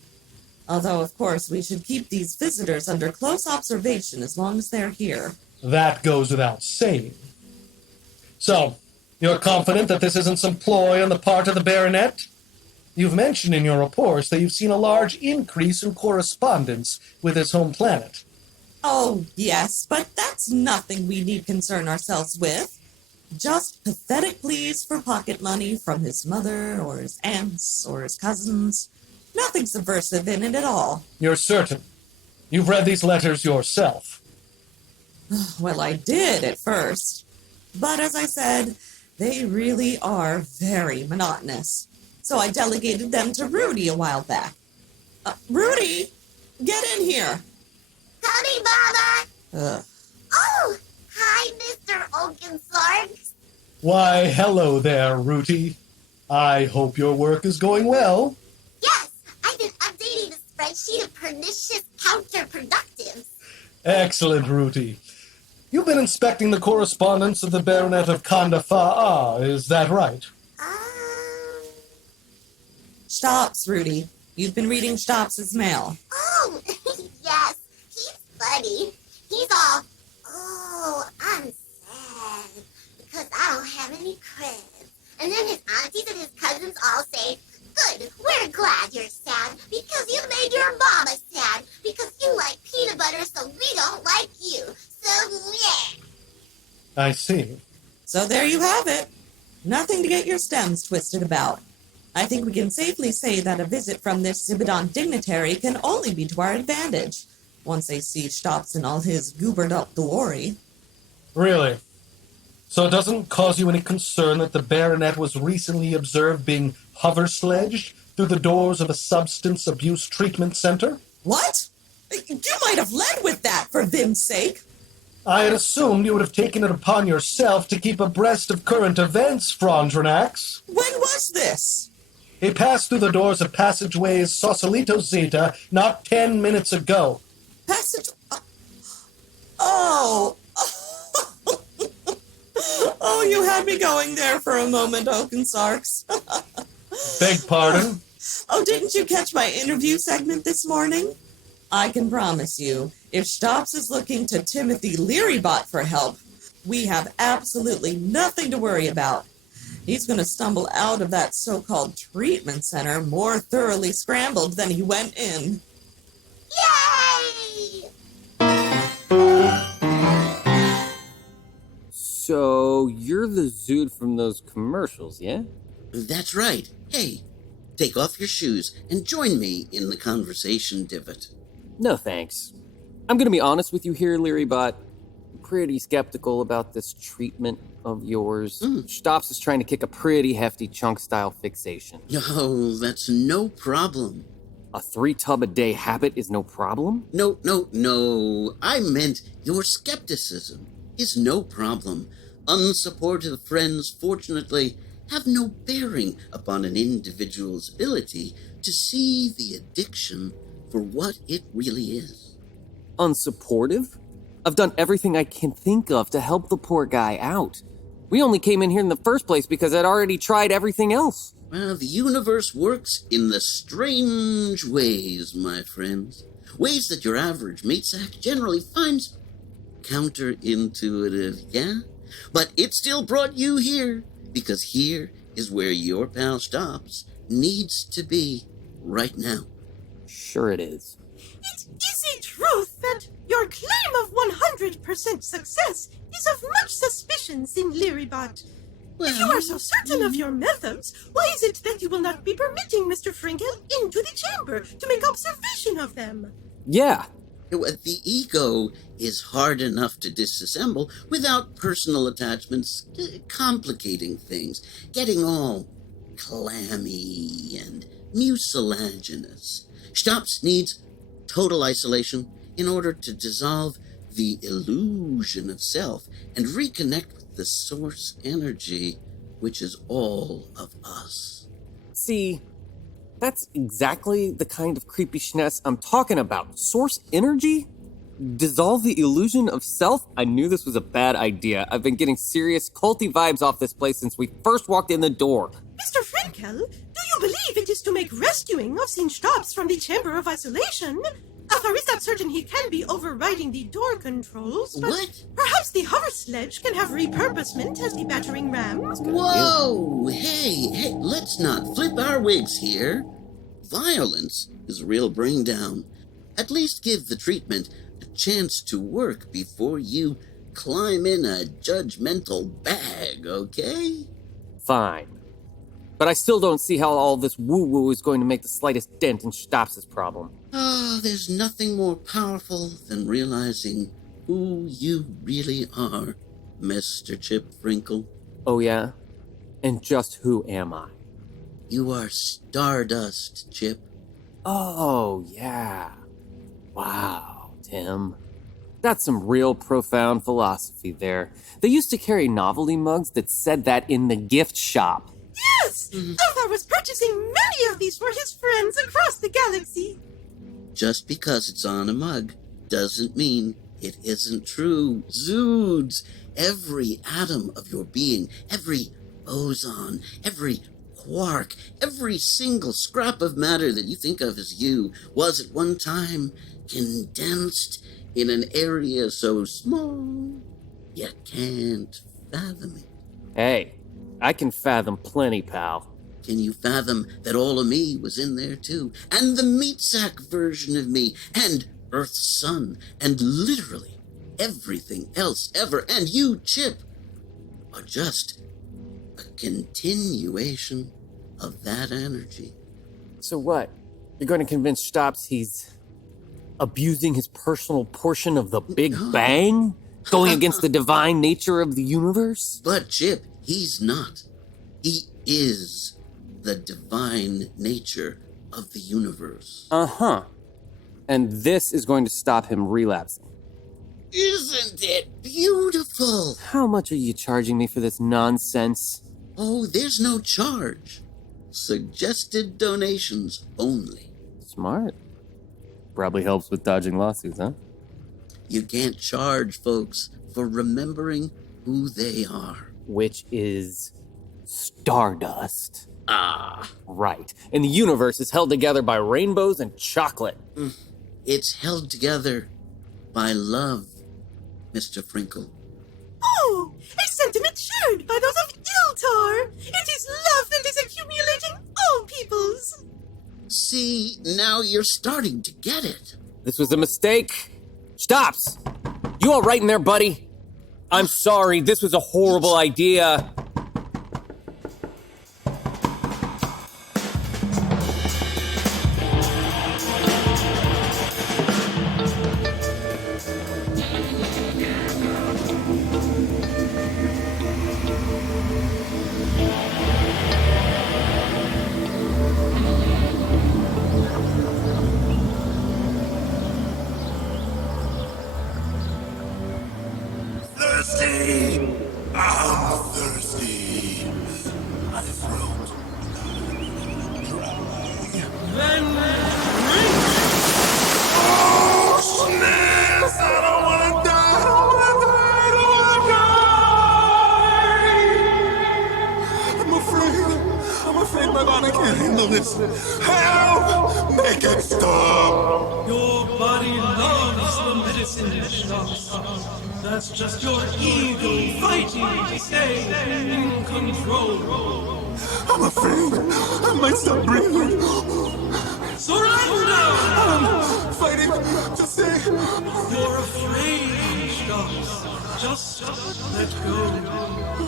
Although, of course, we should keep these visitors under close observation as long as they're here. That goes without saying. So, you're confident that this isn't some ploy on the part of the Baronet? You've mentioned in your reports that you've seen a large increase in correspondence with his home planet. Oh, yes, but that's nothing we need concern ourselves with. Just pathetic pleas for pocket money from his mother or his aunts or his cousins. Nothing subversive in it at all. You're certain? You've read these letters yourself? Well, I did at first. But as I said, they really are very monotonous. so I delegated them to Rooty a while back. Rooty, get in here. Howdy, Mama. Ugh. Oh, hi, Mr. Oakensark. Why, hello there, Rooty. I hope your work is going well. Yes, I've been updating the spreadsheet of pernicious counterproductives. Excellent, Rooty. You've been inspecting the correspondence of the Baronet of Kandafa'ar, is that right? Xtopps, Rooty. You've been reading Xtopps' mail. Oh, yes, he's funny. He's all, oh, I'm sad because I don't have any creds. And then his aunties and his cousins all say, good, we're glad you're sad because you made your mama sad because you like peanut butter so we don't like you. So, yeah. I see. So there you have it. Nothing to get your stems twisted about. I think we can safely say that a visit from this Xybidont dignitary can only be to our advantage, once they see Xtopps in all his goobered up glory. Really? So it doesn't cause you any concern that the Baronet was recently observed being hover-sledged through the doors of a substance abuse treatment center? What? You might have led with that, for Vim's sake. I had assumed you would have taken it upon yourself to keep abreast of current events, Frondrinax. When was this? He passed through the doors of Passageways Sausalito Zeta not 10 minutes ago. Passage... Oh... Oh, you had me going there for a moment, Oakensarks. Beg pardon? Oh, didn't you catch my interview segment this morning? I can promise you, if Xtopps is looking to Timothy Learybot for help, we have absolutely nothing to worry about. He's going to stumble out of that so-called treatment center more thoroughly scrambled than he went in. Yay! So, you're the Zood from those commercials, yeah? That's right. Hey, take off your shoes and join me in the conversation divot. No thanks. I'm gonna be honest with you here, Learybot. I'm pretty skeptical about this treatment of yours. Xtopps is trying to kick a pretty hefty chunk-style fixation. Oh, that's no problem. A 3-tub-a-day habit is no problem? No. I meant your skepticism is no problem. Unsupportive friends, fortunately, have no bearing upon an individual's ability to see the addiction for what it really is. Unsupportive? I've done everything I can think of to help the poor guy out. We only came in here in the first place because I'd already tried everything else. Well, the universe works in the strange ways, my friends. Ways that your average meat sack generally finds counterintuitive, yeah? But it still brought you here, because here is where your pal Xtopps needs to be right now. Sure it is. It is a truth that your claim of 100% success is of much suspicion, Sin Learybot. If you are so certain of your methods, why is it that you will not be permitting Mr. Frinkel into the chamber to make observation of them? Yeah. The ego is hard enough to disassemble without personal attachments complicating things, getting all clammy and mucilaginous. Xtopps needs total isolation in order to dissolve the illusion of self and reconnect with the source energy, which is all of us. See, that's exactly the kind of creepy schness I'm talking about. Source energy? Dissolve the illusion of self? I knew this was a bad idea. I've been getting serious culty vibes off this place since we first walked in the door. Mr. Frinkel, do you believe it is to make rescuing of Sin Xtopps from the Chamber of Isolation? Althaar is not certain he can be overriding the door controls, but perhaps the hover sledge can have repurposement as the battering ram. Whoa! Hey, let's not flip our wigs here. Violence is a real bring down. At least give the treatment a chance to work before you climb in a judgmental bag, okay? Fine. But I still don't see how all this woo-woo is going to make the slightest dent in Xtopps' problem. There's nothing more powerful than realizing who you really are, Mr. Chip Frinkel. Oh yeah? And just who am I? You are stardust, Chip. Oh, yeah. Wow, Tim. That's some real profound philosophy there. They used to carry novelty mugs that said that in the gift shop. Yes! Althaar was purchasing many of these for his friends across the galaxy. Just because it's on a mug doesn't mean it isn't true. Zoods! Every atom of your being, every boson, every quark, every single scrap of matter that you think of as you was at one time condensed in an area so small you can't fathom it. Hey, I can fathom plenty, pal. Can you fathom that all of me was in there too? And the meat sack version of me, and Earth's sun, and literally everything else ever, and you, Chip, are just a continuation of that energy. So what? You're going to convince Xtopps he's abusing his personal portion of the Big Bang? Going against the divine nature of the universe? But Chip, he's not. He is the divine nature of the universe. Uh-huh. And this is going to stop him relapsing. Isn't it beautiful? How much are you charging me for this nonsense? Oh, there's no charge. Suggested donations only. Smart. Probably helps with dodging lawsuits, huh? You can't charge folks for remembering who they are. Which is stardust. Ah. Right. And the universe is held together by rainbows and chocolate. It's held together by love, Mr. Frinkel. Oh, a sentiment shared by those of Althaar. It is love that is accumulating all peoples. See, now you're starting to get it. This was a mistake. Xtopps! You all right in there, buddy? I'm sorry, this was a horrible idea. Thirsty! I'm thirsty. My throat. Oh, snaps! I don't want to die! I don't want to die! I don't want to die! I'm afraid my body can't handle this. Help! Make it stop! Your body loves the medicine, Xtopps. That's just your ego fighting to stay in control. I'm afraid I might stop breathing. Surrender! I'm fighting to stay. You're afraid, Xtopps. Just let go.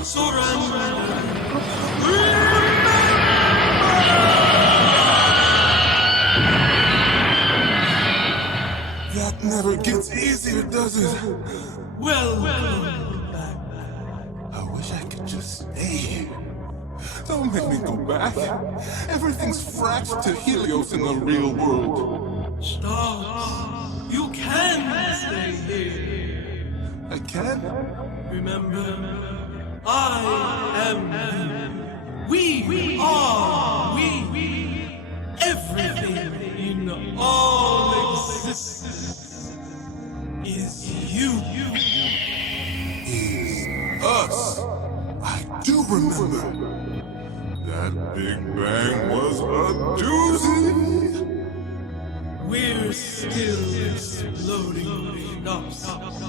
Surrender. That never gets easier, does it? Well, I wish I could just stay here. Don't make me go back. Everything's fracked to Helios in the real world. Xtopps, you can stay here. I can? Remember, I am you. We are we. Everything in all existence is you. Is us. I do remember. That Big Bang was a doozy. We're still exploding, Xtopps.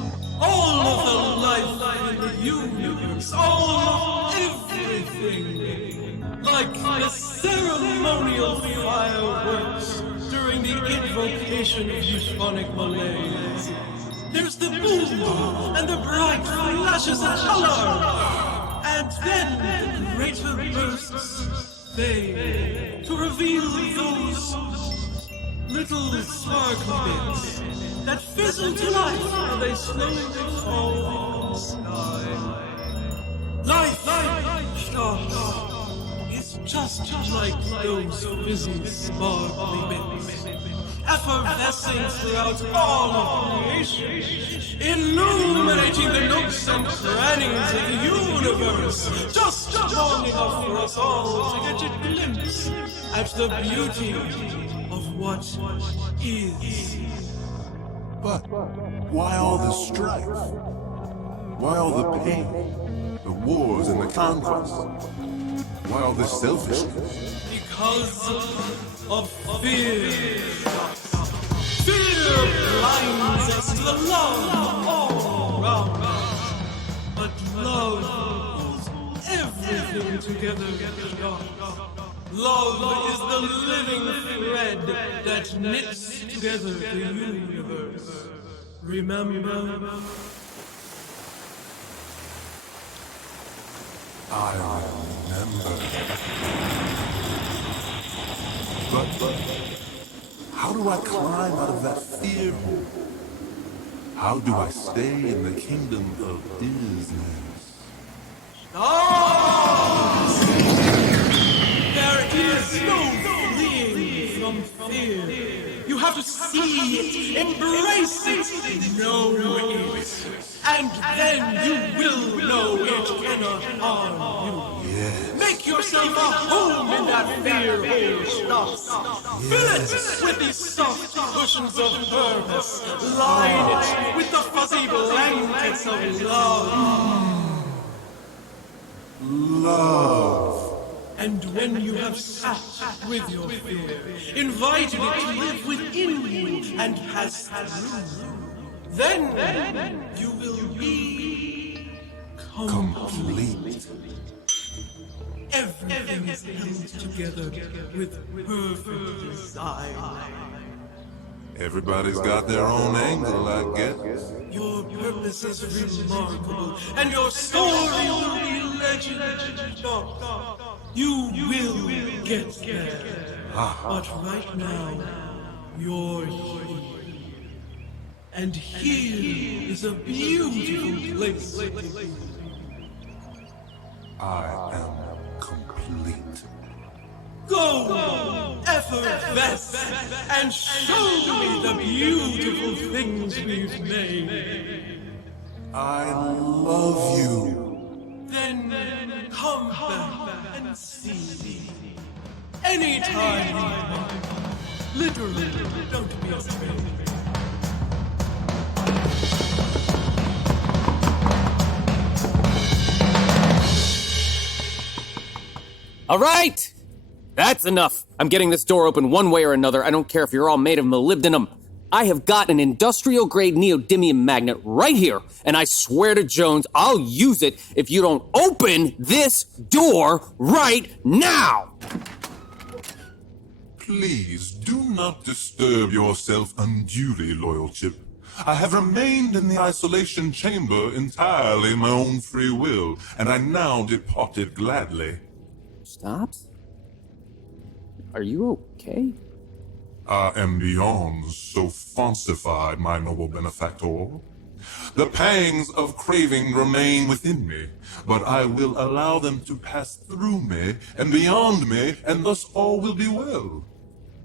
All of the life in the universe, all of everything. Like the ceremonial fireworks during the invocation of euphonic malaise. There's the boom and the bright flashes of color. And then the greater bursts fade to reveal those little sparkle bits that fizzle to life and they slowly fall from the sky. Life, Xtopps, is just like those fizzy, sparkly bits, effervescing throughout all of creation, illuminating the nooks and crannies of the universe, just long enough for us all to get a glimpse at the beauty of what is. But why all the strife? Why all the pain? The wars and the conquests? Why all this selfishness? Because of fear. Fear blinds us to the love all around us. But love holds everything together. Love is the living thread that knits together the universe. Remember? I remember. But how do I climb out of that fear hole? How do I stay in the kingdom of business? There is no fleeing from fear. You have to see it, embrace it, know it. And then you will know it cannot harm you. Yes. Make yourself a home in that fear hole, Xtopps. Fill it with these soft cushions of purpose. Line it with the fuzzy blankets of love. Love. And when you have sat with your fear, invited it to live within you and pass through, then you will be complete. Everything is held together with perfect design. Everybody's got their own angle, I guess. Your purpose is remarkable, and your story will be legendary. You will get there. But right now, you're here. And here is a beautiful place. I am complete. Go, effervesce, and show me the beautiful things we've made. I love you. Then come back and see. Anytime you want. Literally, don't be afraid. All right! That's enough. I'm getting this door open one way or another. I don't care if you're all made of molybdenum. I have got an industrial-grade neodymium magnet right here, and I swear to Jones, I'll use it if you don't open this door right now! Please, do not disturb yourself unduly, loyal Chip. I have remained in the isolation chamber entirely my own free will, and I now departed gladly. Xtopps? Are you okay? I am beyond so falsified, my noble benefactor. The pangs of craving remain within me, but I will allow them to pass through me and beyond me, and thus all will be well.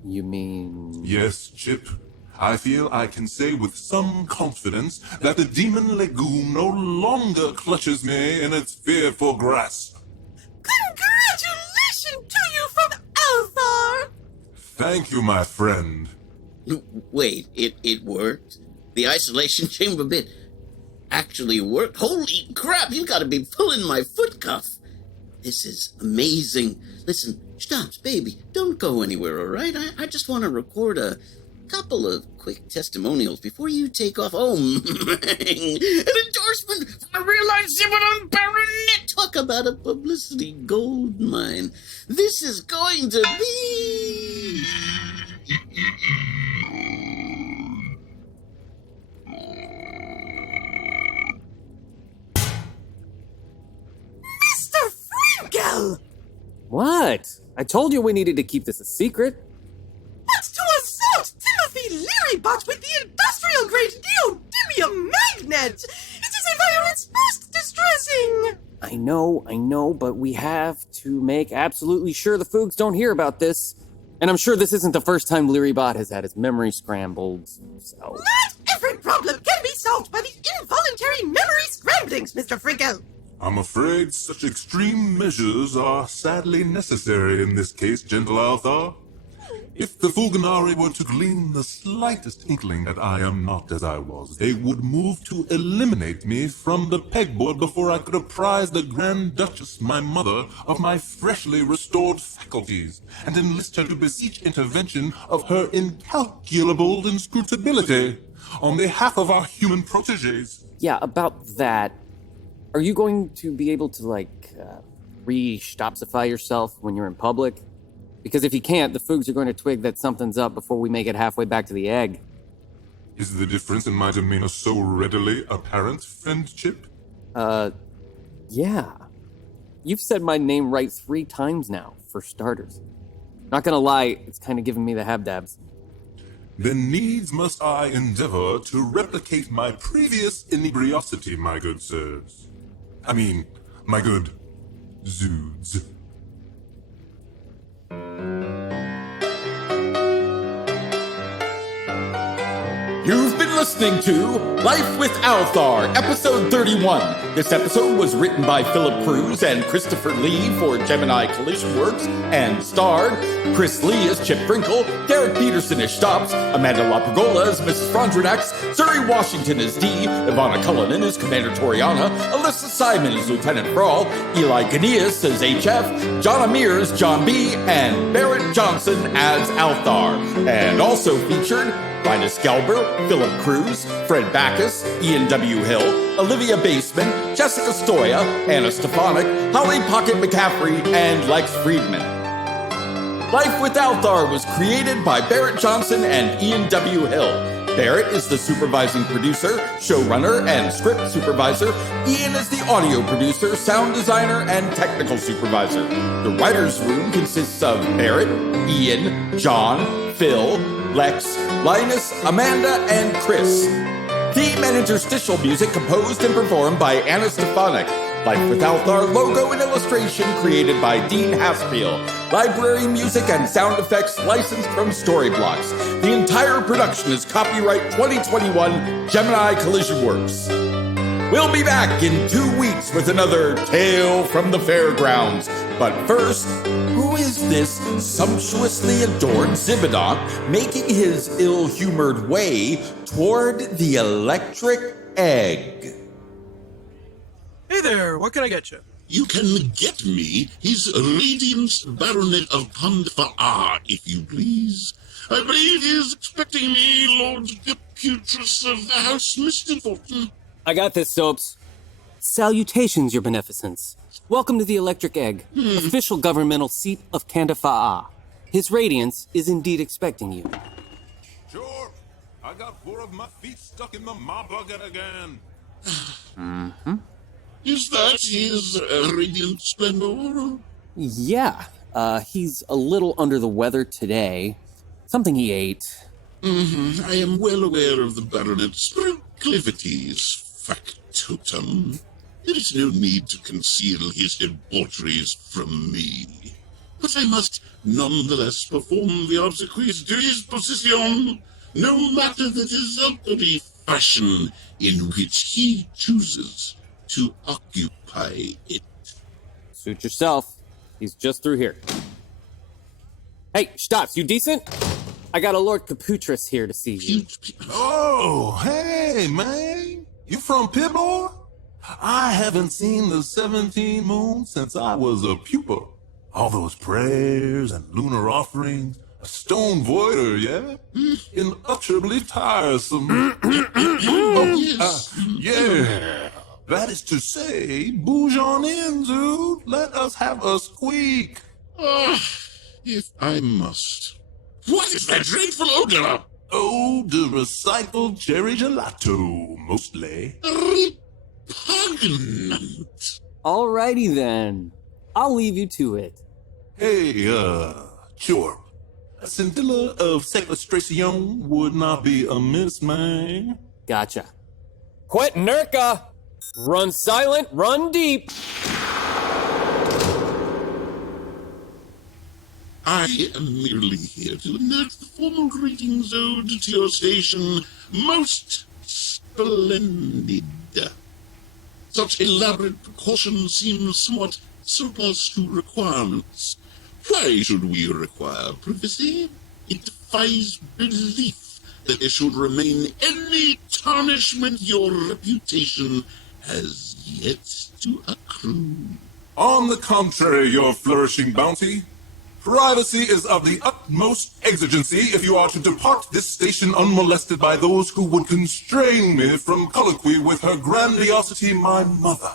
You mean... Yes, Chip. I feel I can say with some confidence that the demon legume no longer clutches me in its fearful grasp. Congratulations to you from Althaar! Thank you, my friend. Wait, it worked? The isolation chamber bit actually worked? Holy crap, you gotta be pulling my foot cuff. This is amazing. Listen, Xtopps, baby, don't go anywhere, all right? I just want to record a couple of quick testimonials before you take off. Oh, an endorsement from a real-life Xybidont baronet. Talk about a publicity gold mine. This is going to be... Mr. Frinkel! What? I told you we needed to keep this a secret. What's to assault Timothy Larrybot with the industrial-grade neodymium magnet? It is a virus most distressing! I know, but we have to make absolutely sure the Foogs don't hear about this. And I'm sure this isn't the first time LaPergola has had his memory scrambled, so... Not every problem can be solved by these involuntary memory scramblings, Mr. Frinkel. I'm afraid such extreme measures are sadly necessary in this case, gentle Althaar. If the Fulganari were to glean the slightest inkling that I am not as I was, they would move to eliminate me from the pegboard before I could apprise the Grand Duchess, my mother, of my freshly restored faculties, and enlist her to beseech intervention of her incalculable inscrutability on behalf of our human protégés. Yeah, about that. Are you going to be able to, re-Xtopsify yourself when you're in public? Because if you can't, the Foogs are going to twig that something's up before we make it halfway back to the egg. Is the difference in my demeanor so readily apparent, friendship? Yeah. You've said my name right 3 times now, for starters. Not gonna lie, it's kind of giving me the habdabs. Then needs must I endeavor to replicate my previous inebriosity, my good sirs. My good Zoods. You've been listening to Life with Althaar, episode 31. This episode was written by Philip Cruz and Christopher Lee for Gemini Collision Works and starred Chris Lee as Chip Frinkel, Derrick Peterson as Xtopps, Amanda LaPergola as Mrs. Frondrinax, Zuri Washington as Dee, Ivanna Cullinan as Commander Torianna, Alyssa Simon as Lieutenant Frall, Eli Ganias as HF, John Amir as John B, and Berit Johnson as Althaar. And also featured Linus Galber, Philip Cruz, Fred Backus, Ian W. Hill, Olivia Baseman, Jessica Stoya, Anna Stefanik, Holly Pocket McCaffrey, and Lex Friedman. Life with Althaar was created by Berit Johnson and Ian W. Hill. Berit is the supervising producer, showrunner, and script supervisor. Ian is the audio producer, sound designer, and technical supervisor. The writer's room consists of Berit, Ian, John, Phil, Lex, Linus, Amanda, and Chris. Theme and interstitial music composed and performed by Anna Stefanik. Life with Althaar logo and illustration created by Dean Haspiel. Library music and sound effects licensed from Storyblocks. The entire production is copyright 2021 Gemini Collision Works. We'll be back in 2 weeks with another Tale from the Fairgrounds. But first, who is this sumptuously adored Xybidont making his ill-humored way toward the electric egg? Hey there, what can I get you? You can get me His Radiance Baronet of Condifar, if you please. I believe he is expecting me, Lord Deputress of the House Misfortune. I got this, Xtopps. Salutations, your beneficence. Welcome to the Electric Egg, official governmental seat of Candifa'a. His Radiance is indeed expecting you. Sure. I got 4 of my feet stuck in the mop bucket again. Mm-hmm. Is that his radiant splendor? Yeah, he's a little under the weather today. Something he ate. Mm-hmm. I am well aware of the baronet's proclivities, factotum. There is no need to conceal his debaucheries from me. But I must nonetheless perform the obsequies to his position, no matter the desultory fashion in which he chooses to occupy it. Suit yourself. He's just through here. Hey, Xtopps, you decent? I got a Lord Caputrus here to see you. Oh, hey, man. You from Pibor? I haven't seen the 17 moon since I was a pupa. All those prayers and lunar offerings. A stone voider, yeah? Inutterably tiresome. Yeah. That is to say, bouge on in, Zoot. Let us have a squeak. If I must. What is that dreadful odor? Oh, the recycled cherry gelato, mostly. Repugnant. Alrighty then. I'll leave you to it. Hey, sure. A scintilla of sequestration would not be amiss, man. Gotcha. Quit Nurka! Run silent, run deep! I am merely here to enact the formal greetings owed to your station. Most splendid. Such elaborate precautions seem somewhat surplus to requirements. Why should we require privacy? It defies belief that there should remain any tarnishment your reputation has yet to accrue. On the contrary, your flourishing bounty, privacy is of the utmost exigency if you are to depart this station unmolested by those who would constrain me from colloquy with her grandiosity, my mother.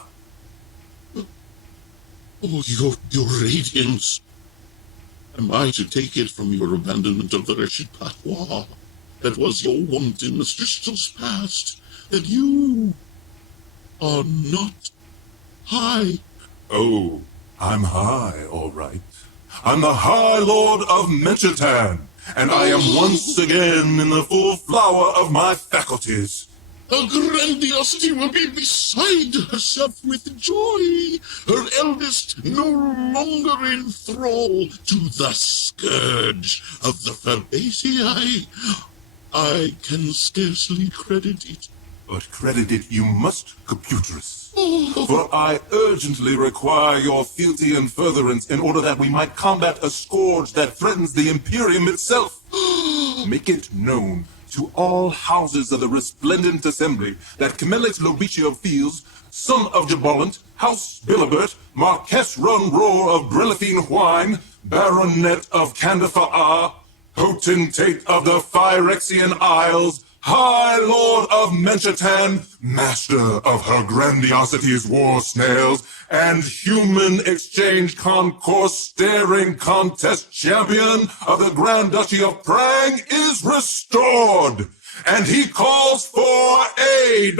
Oh, your radiance. Am I to take it from your abandonment of the wretched patois that was your wont in Mistress past, that you are not high? Oh, I'm high, all right. I'm the High Lord of Menchatan, and I am once again in the full flower of my faculties. Her grandiosity will be beside herself with joy, her eldest no longer in thrall to the scourge of the Fabaceae. I can scarcely credit it. But credit it you must, Computerus. For I urgently require your fealty and furtherance in order that we might combat a scourge that threatens the Imperium itself. Make it known to all houses of the resplendent assembly that Camelix Lobitio feels, son of Jabolant, House Bilibert, Marquess Run-Roar of Brelethine Wine, Baronet of Candafa'ar, potentate of the Phyrexian Isles, High Lord of Menchatan, Master of her grandiosity's war snails, and Human Exchange Concourse Staring Contest Champion of the Grand Duchy of Prang is restored, and he calls for aid.